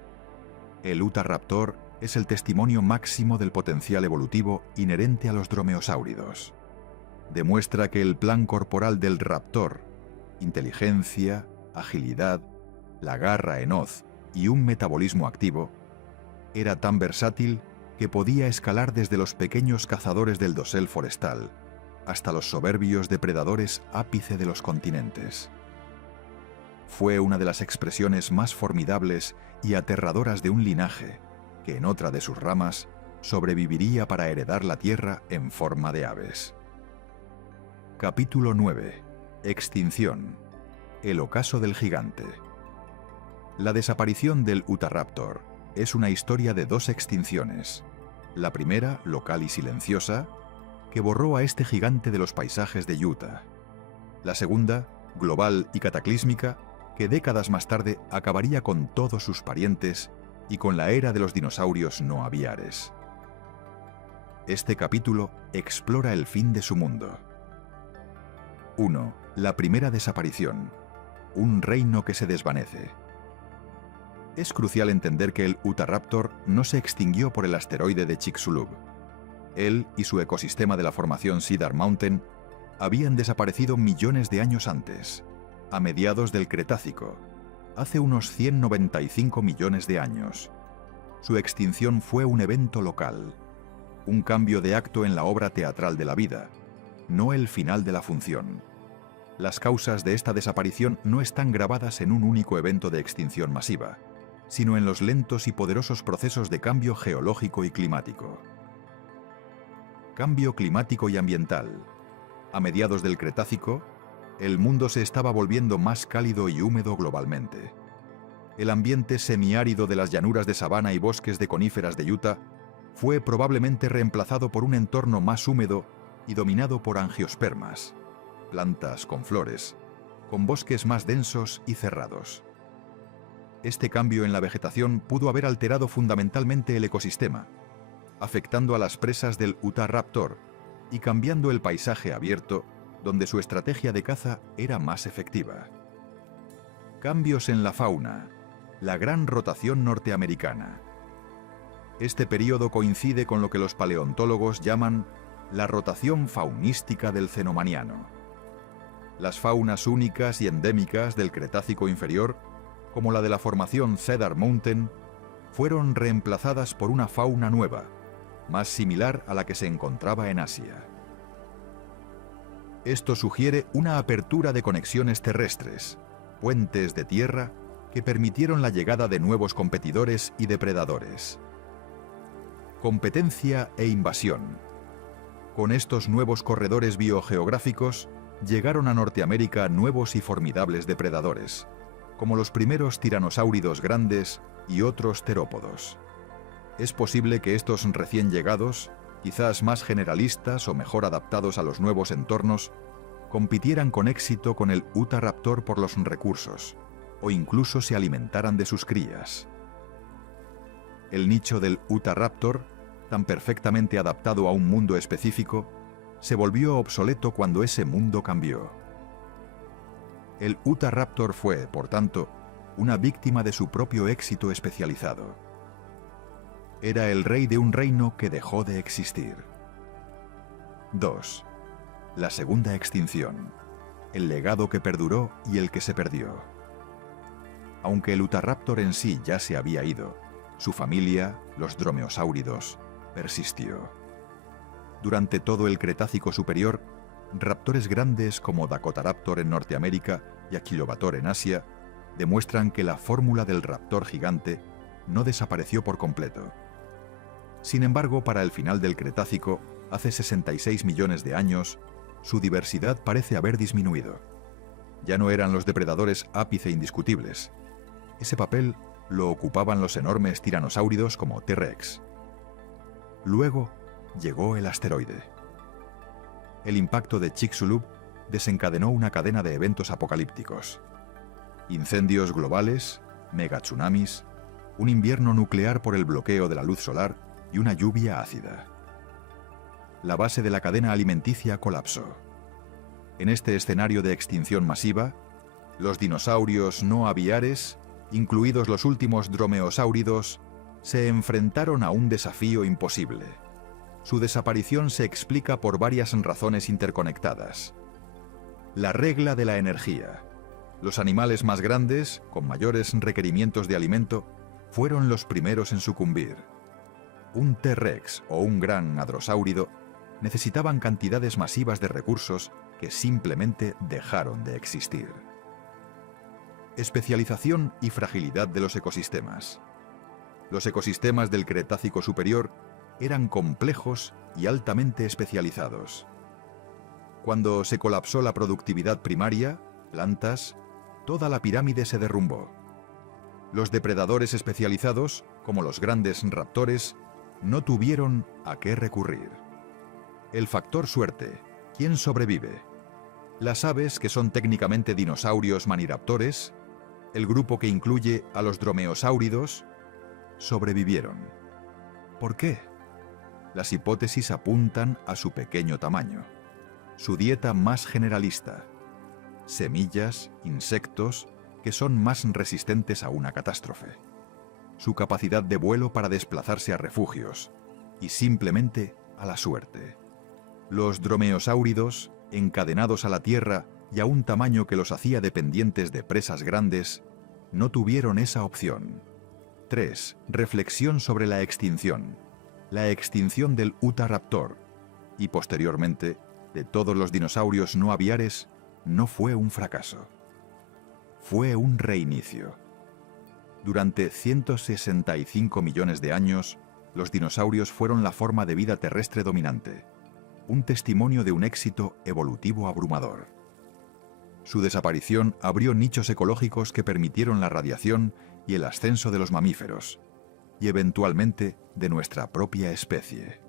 El Utahraptor es el testimonio máximo del potencial evolutivo inherente a los dromeosáuridos. Demuestra que el plan corporal del raptor, inteligencia, agilidad, la garra en hoz y un metabolismo activo, era tan versátil que podía escalar desde los pequeños cazadores del dosel forestal hasta los soberbios depredadores ápice de los continentes. fue una de las expresiones más formidables y aterradoras de un linaje que en otra de sus ramas sobreviviría para heredar la Tierra en forma de aves. Capítulo 9. Extinción. El ocaso del gigante. La desaparición del Utahraptor es una historia de dos extinciones. La primera, local y silenciosa, que borró a este gigante de los paisajes de Utah. La segunda, global y cataclísmica, que décadas más tarde acabaría con todos sus parientes y con la era de los dinosaurios no aviares. Este capítulo explora el fin de su mundo. 1. La primera desaparición. Un reino que se desvanece. Es crucial entender que el Utahraptor no se extinguió por el asteroide de Chicxulub. Él y su ecosistema de la formación Cedar Mountain habían desaparecido millones de años antes, a mediados del Cretácico, hace unos 195 millones de años. Su extinción fue un evento local, un cambio de acto en la obra teatral de la vida, no el final de la función. Las causas de esta desaparición no están grabadas en un único evento de extinción masiva, sino en los lentos y poderosos procesos de cambio geológico y climático. Cambio climático y ambiental. A mediados del Cretácico, el mundo se estaba volviendo más cálido y húmedo globalmente. El ambiente semiárido de las llanuras de sabana y bosques de coníferas de Utah fue probablemente reemplazado por un entorno más húmedo y dominado por angiospermas, plantas con flores, con bosques más densos y cerrados. Este cambio en la vegetación pudo haber alterado fundamentalmente el ecosistema, afectando a las presas del Utahraptor y cambiando el paisaje abierto donde su estrategia de caza era más efectiva. Cambios en la fauna. La gran rotación norteamericana. Este período coincide con lo que los paleontólogos llaman la rotación faunística del Cenomaniano. Las faunas únicas y endémicas del Cretácico inferior, como la de la formación Cedar Mountain, fueron reemplazadas por una fauna nueva, más similar a la que se encontraba en Asia. Esto sugiere una apertura de conexiones terrestres, puentes de tierra que permitieron la llegada de nuevos competidores y depredadores. Competencia e invasión. Con estos nuevos corredores biogeográficos, llegaron a Norteamérica nuevos y formidables depredadores, como los primeros tiranosáuridos grandes y otros terópodos. Es posible que estos recién llegados, quizás más generalistas o mejor adaptados a los nuevos entornos, compitieran con éxito con el Utahraptor por los recursos, o incluso se alimentaran de sus crías. El nicho del Utahraptor, tan perfectamente adaptado a un mundo específico, se volvió obsoleto cuando ese mundo cambió. El Utahraptor fue, por tanto, una víctima de su propio éxito especializado. Era el rey de un reino que dejó de existir. 2. La segunda extinción. El legado que perduró y el que se perdió. Aunque el Utahraptor en sí ya se había ido, su familia, los dromeosáuridos, persistió. Durante todo el Cretácico superior, raptores grandes como Dakotaraptor en Norteamérica y Aquilobator en Asia demuestran que la fórmula del raptor gigante no desapareció por completo. Sin embargo, para el final del Cretácico, hace 66 millones de años, su diversidad parece haber disminuido. Ya no eran los depredadores ápice indiscutibles. Ese papel lo ocupaban los enormes tiranosáuridos como T-Rex. Luego llegó el asteroide. El impacto de Chicxulub desencadenó una cadena de eventos apocalípticos. Incendios globales, megatsunamis, un invierno nuclear por el bloqueo de la luz solar y una lluvia ácida. La base de la cadena alimenticia colapsó. En este escenario de extinción masiva, los dinosaurios no aviares, incluidos los últimos dromeosáuridos, se enfrentaron a un desafío imposible. Su desaparición se explica por varias razones interconectadas. La regla de la energía. Los animales más grandes, con mayores requerimientos de alimento, fueron los primeros en sucumbir. Un T-Rex o un gran hadrosáurido necesitaban cantidades masivas de recursos que simplemente dejaron de existir. Especialización y fragilidad de los ecosistemas. Los ecosistemas del Cretácico superior eran complejos y altamente especializados. Cuando se colapsó la productividad primaria, plantas, toda la pirámide se derrumbó. Los depredadores especializados, como los grandes raptores, no tuvieron a qué recurrir. El factor suerte. ¿Quién sobrevive? Las aves, que son técnicamente dinosaurios maniraptores, el grupo que incluye a los dromeosáuridos, sobrevivieron. ¿Por qué? Las hipótesis apuntan a su pequeño tamaño, su dieta más generalista, semillas, insectos, que son más resistentes a una catástrofe, su capacidad de vuelo para desplazarse a refugios y simplemente a la suerte. Los dromeosáuridos, encadenados a la tierra y a un tamaño que los hacía dependientes de presas grandes, no tuvieron esa opción. 3. Reflexión sobre la extinción. La extinción del Utahraptor y posteriormente de todos los dinosaurios no aviares no fue un fracaso. Fue un reinicio. Durante 165 millones de años, los dinosaurios fueron la forma de vida terrestre dominante, un testimonio de un éxito evolutivo abrumador. Su desaparición abrió nichos ecológicos que permitieron la radiación y el ascenso de los mamíferos, y eventualmente de nuestra propia especie.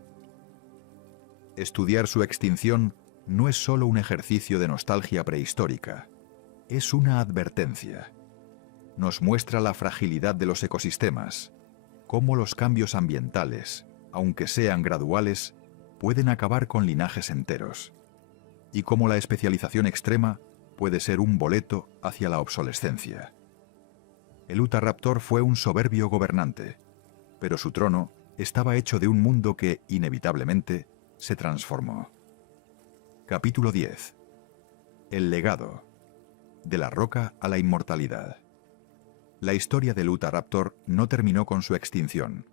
Estudiar su extinción no es solo un ejercicio de nostalgia prehistórica, es una advertencia. Nos muestra la fragilidad de los ecosistemas, cómo los cambios ambientales, aunque sean graduales, pueden acabar con linajes enteros, y cómo la especialización extrema puede ser un boleto hacia la obsolescencia. El Utahraptor fue un soberbio gobernante, pero su trono estaba hecho de un mundo que, inevitablemente, se transformó. Capítulo 10. El legado. De la roca a la inmortalidad. La historia del Utahraptor no terminó con su extinción.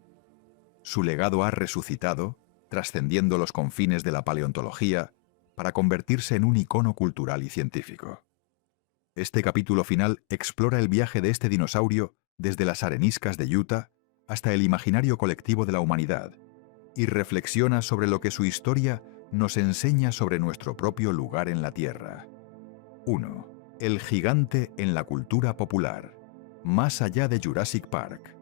Su legado ha resucitado, trascendiendo los confines de la paleontología, para convertirse en un icono cultural y científico. Este capítulo final explora el viaje de este dinosaurio desde las areniscas de Utah hasta el imaginario colectivo de la humanidad, y reflexiona sobre lo que su historia nos enseña sobre nuestro propio lugar en la Tierra. 1. El gigante en la cultura popular. Más allá de Jurassic Park.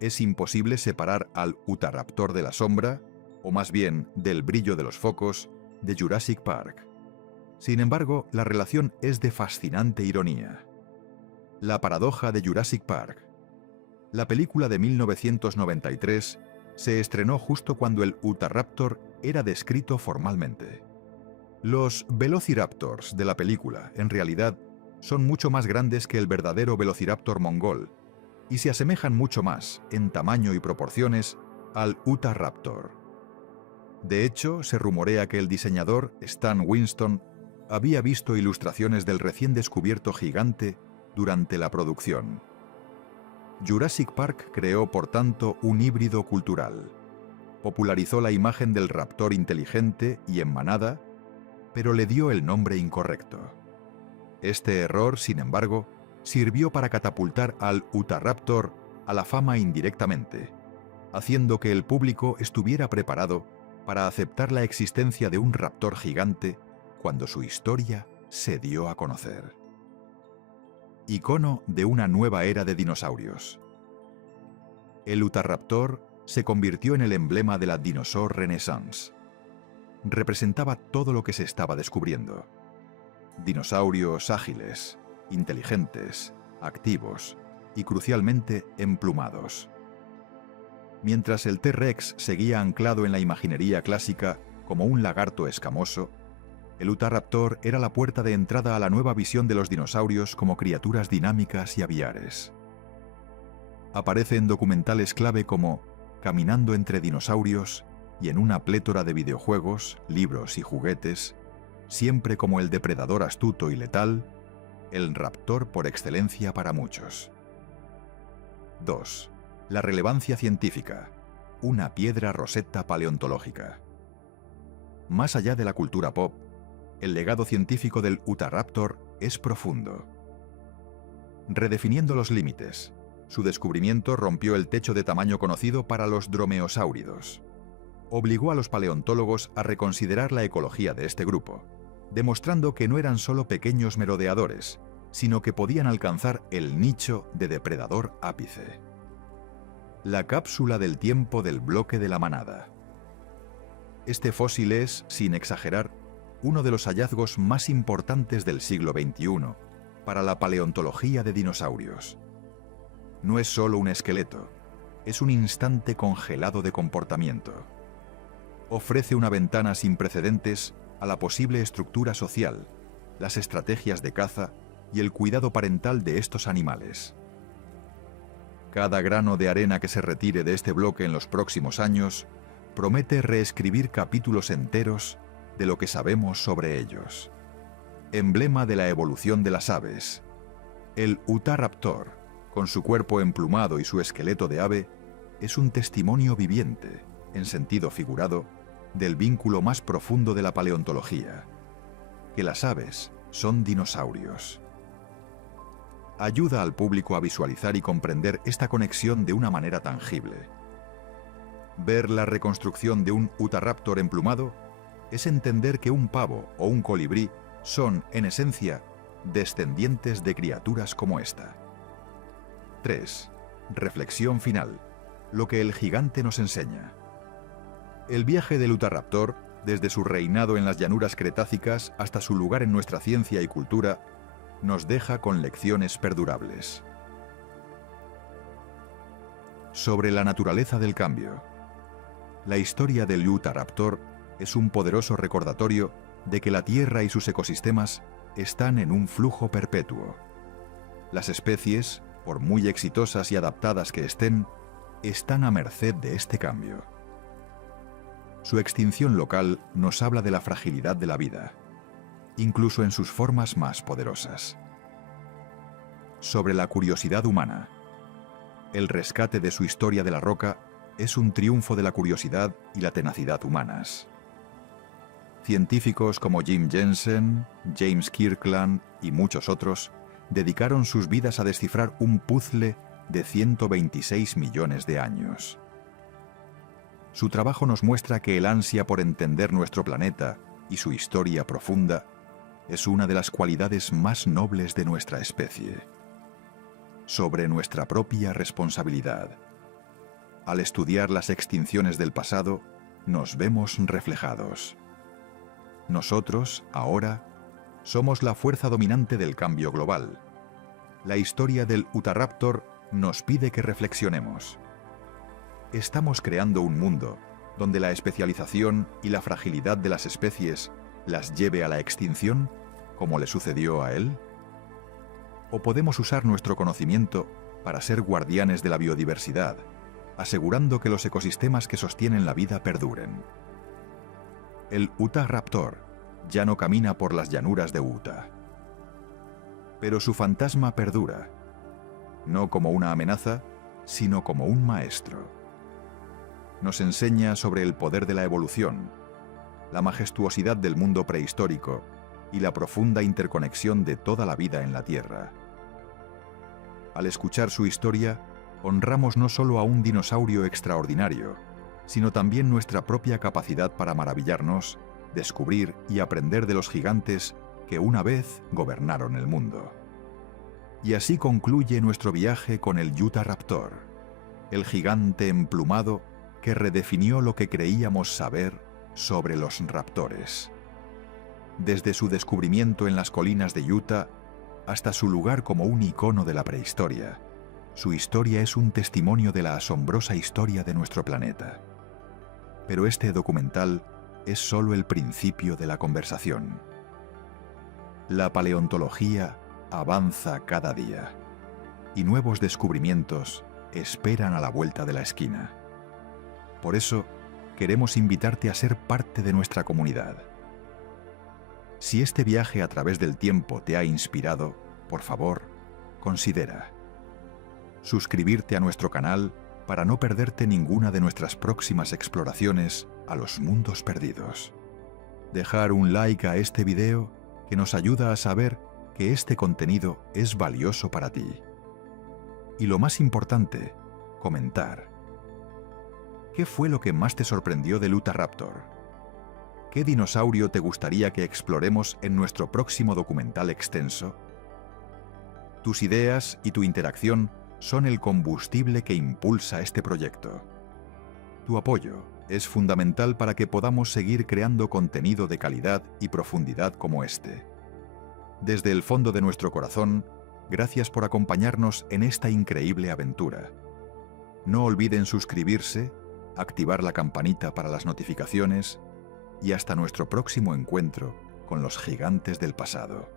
Es imposible separar al Utahraptor de la sombra, o más bien del brillo de los focos, de Jurassic Park. Sin embargo, la relación es de fascinante ironía. La paradoja de Jurassic Park. La película de 1993 se estrenó justo cuando el Utahraptor era descrito formalmente. Los velociraptors de la película, en realidad, son mucho más grandes que el verdadero velociraptor mongol y se asemejan mucho más, en tamaño y proporciones, al Utahraptor. De hecho, se rumorea que el diseñador, Stan Winston, había visto ilustraciones del recién descubierto gigante durante la producción. Jurassic Park creó, por tanto, un híbrido cultural. Popularizó la imagen del raptor inteligente y en manada, pero le dio el nombre incorrecto. Este error, sin embargo, sirvió para catapultar al Utahraptor a la fama indirectamente, haciendo que el público estuviera preparado para aceptar la existencia de un raptor gigante cuando su historia se dio a conocer. Icono de una nueva era de dinosaurios. El Utahraptor se convirtió en el emblema de la Dinosaur Renaissance. Representaba todo lo que se estaba descubriendo. Dinosaurios ágiles, inteligentes, activos y crucialmente emplumados. Mientras el T-Rex seguía anclado en la imaginería clásica como un lagarto escamoso, el Utahraptor era la puerta de entrada a la nueva visión de los dinosaurios como criaturas dinámicas y aviares. Aparece en documentales clave como Caminando entre dinosaurios y en una plétora de videojuegos, libros y juguetes, siempre como el depredador astuto y letal, el raptor por excelencia para muchos. 2. La relevancia científica, una piedra roseta paleontológica. Más allá de la cultura pop, el legado científico del Utahraptor es profundo. redefiniendo los límites. Su descubrimiento rompió el techo de tamaño conocido para los dromeosáuridos. Obligó a los paleontólogos a reconsiderar la ecología de este grupo, demostrando que no eran solo pequeños merodeadores, sino que podían alcanzar el nicho de depredador ápice. La cápsula del tiempo del bloque de la manada. Este fósil es, sin exagerar, uno de los hallazgos más importantes del siglo XXI para la paleontología de dinosaurios. No es solo un esqueleto, es un instante congelado de comportamiento. Ofrece una ventana sin precedentes a la posible estructura social, las estrategias de caza y el cuidado parental de estos animales. Cada grano de arena que se retire de este bloque en los próximos años promete reescribir capítulos enteros de lo que sabemos sobre ellos. Emblema de la evolución de las aves, el Utahraptor, con su cuerpo emplumado y su esqueleto de ave, es un testimonio viviente, en sentido figurado, del vínculo más profundo de la paleontología, que las aves son dinosaurios. Ayuda al público a visualizar y comprender esta conexión de una manera tangible. Ver la reconstrucción de un Utahraptor emplumado es entender que un pavo o un colibrí son, en esencia, descendientes de criaturas como esta. 3. Reflexión final. Lo que el gigante nos enseña. El viaje del Utahraptor, desde su reinado en las llanuras cretácicas hasta su lugar en nuestra ciencia y cultura, nos deja con lecciones perdurables. Sobre la naturaleza del cambio. La historia del Utahraptor es un poderoso recordatorio de que la Tierra y sus ecosistemas están en un flujo perpetuo. Las especies, por muy exitosas y adaptadas que estén a merced de este cambio. Su extinción local nos habla de la fragilidad de la vida, incluso en sus formas más poderosas. Sobre la curiosidad humana. El rescate de su historia de la roca es un triunfo de la curiosidad y la tenacidad humanas. Científicos como Jim Jensen, James Kirkland y muchos otros dedicaron sus vidas a descifrar un puzzle de 126 millones de años. Su trabajo nos muestra que el ansia por entender nuestro planeta y su historia profunda es una de las cualidades más nobles de nuestra especie. Sobre nuestra propia responsabilidad. Al estudiar las extinciones del pasado, nos vemos reflejados. Nosotros, ahora, somos la fuerza dominante del cambio global. La historia del Utahraptor nos pide que reflexionemos. ¿Estamos creando un mundo donde la especialización y la fragilidad de las especies las lleve a la extinción, como le sucedió a él? ¿O podemos usar nuestro conocimiento para ser guardianes de la biodiversidad, asegurando que los ecosistemas que sostienen la vida perduren? El Utahraptor ya no camina por las llanuras de Utah. Pero su fantasma perdura, no como una amenaza, sino como un maestro. Nos enseña sobre el poder de la evolución, la majestuosidad del mundo prehistórico y la profunda interconexión de toda la vida en la Tierra. Al escuchar su historia, honramos no solo a un dinosaurio extraordinario, sino también nuestra propia capacidad para maravillarnos, descubrir y aprender de los gigantes que una vez gobernaron el mundo. Y así concluye nuestro viaje con el Utahraptor, el gigante emplumado que redefinió lo que creíamos saber sobre los raptores. Desde su descubrimiento en las colinas de Utah hasta su lugar como un icono de la prehistoria, su historia es un testimonio de la asombrosa historia de nuestro planeta. Pero este documental es solo el principio de la conversación. La paleontología avanza cada día y nuevos descubrimientos esperan a la vuelta de la esquina. Por eso, queremos invitarte a ser parte de nuestra comunidad. Si este viaje a través del tiempo te ha inspirado, por favor, considera suscribirte a nuestro canal para no perderte ninguna de nuestras próximas exploraciones a los mundos perdidos. Dejar un like a este video que nos ayuda a saber que este contenido es valioso para ti. Y lo más importante, comentar. ¿Qué fue lo que más te sorprendió del Utahraptor? ¿Qué dinosaurio te gustaría que exploremos en nuestro próximo documental extenso? Tus ideas y tu interacción son el combustible que impulsa este proyecto. Tu apoyo es fundamental para que podamos seguir creando contenido de calidad y profundidad como este. Desde el fondo de nuestro corazón, gracias por acompañarnos en esta increíble aventura. No olviden suscribirse, activar la campanita para las notificaciones y hasta nuestro próximo encuentro con los gigantes del pasado.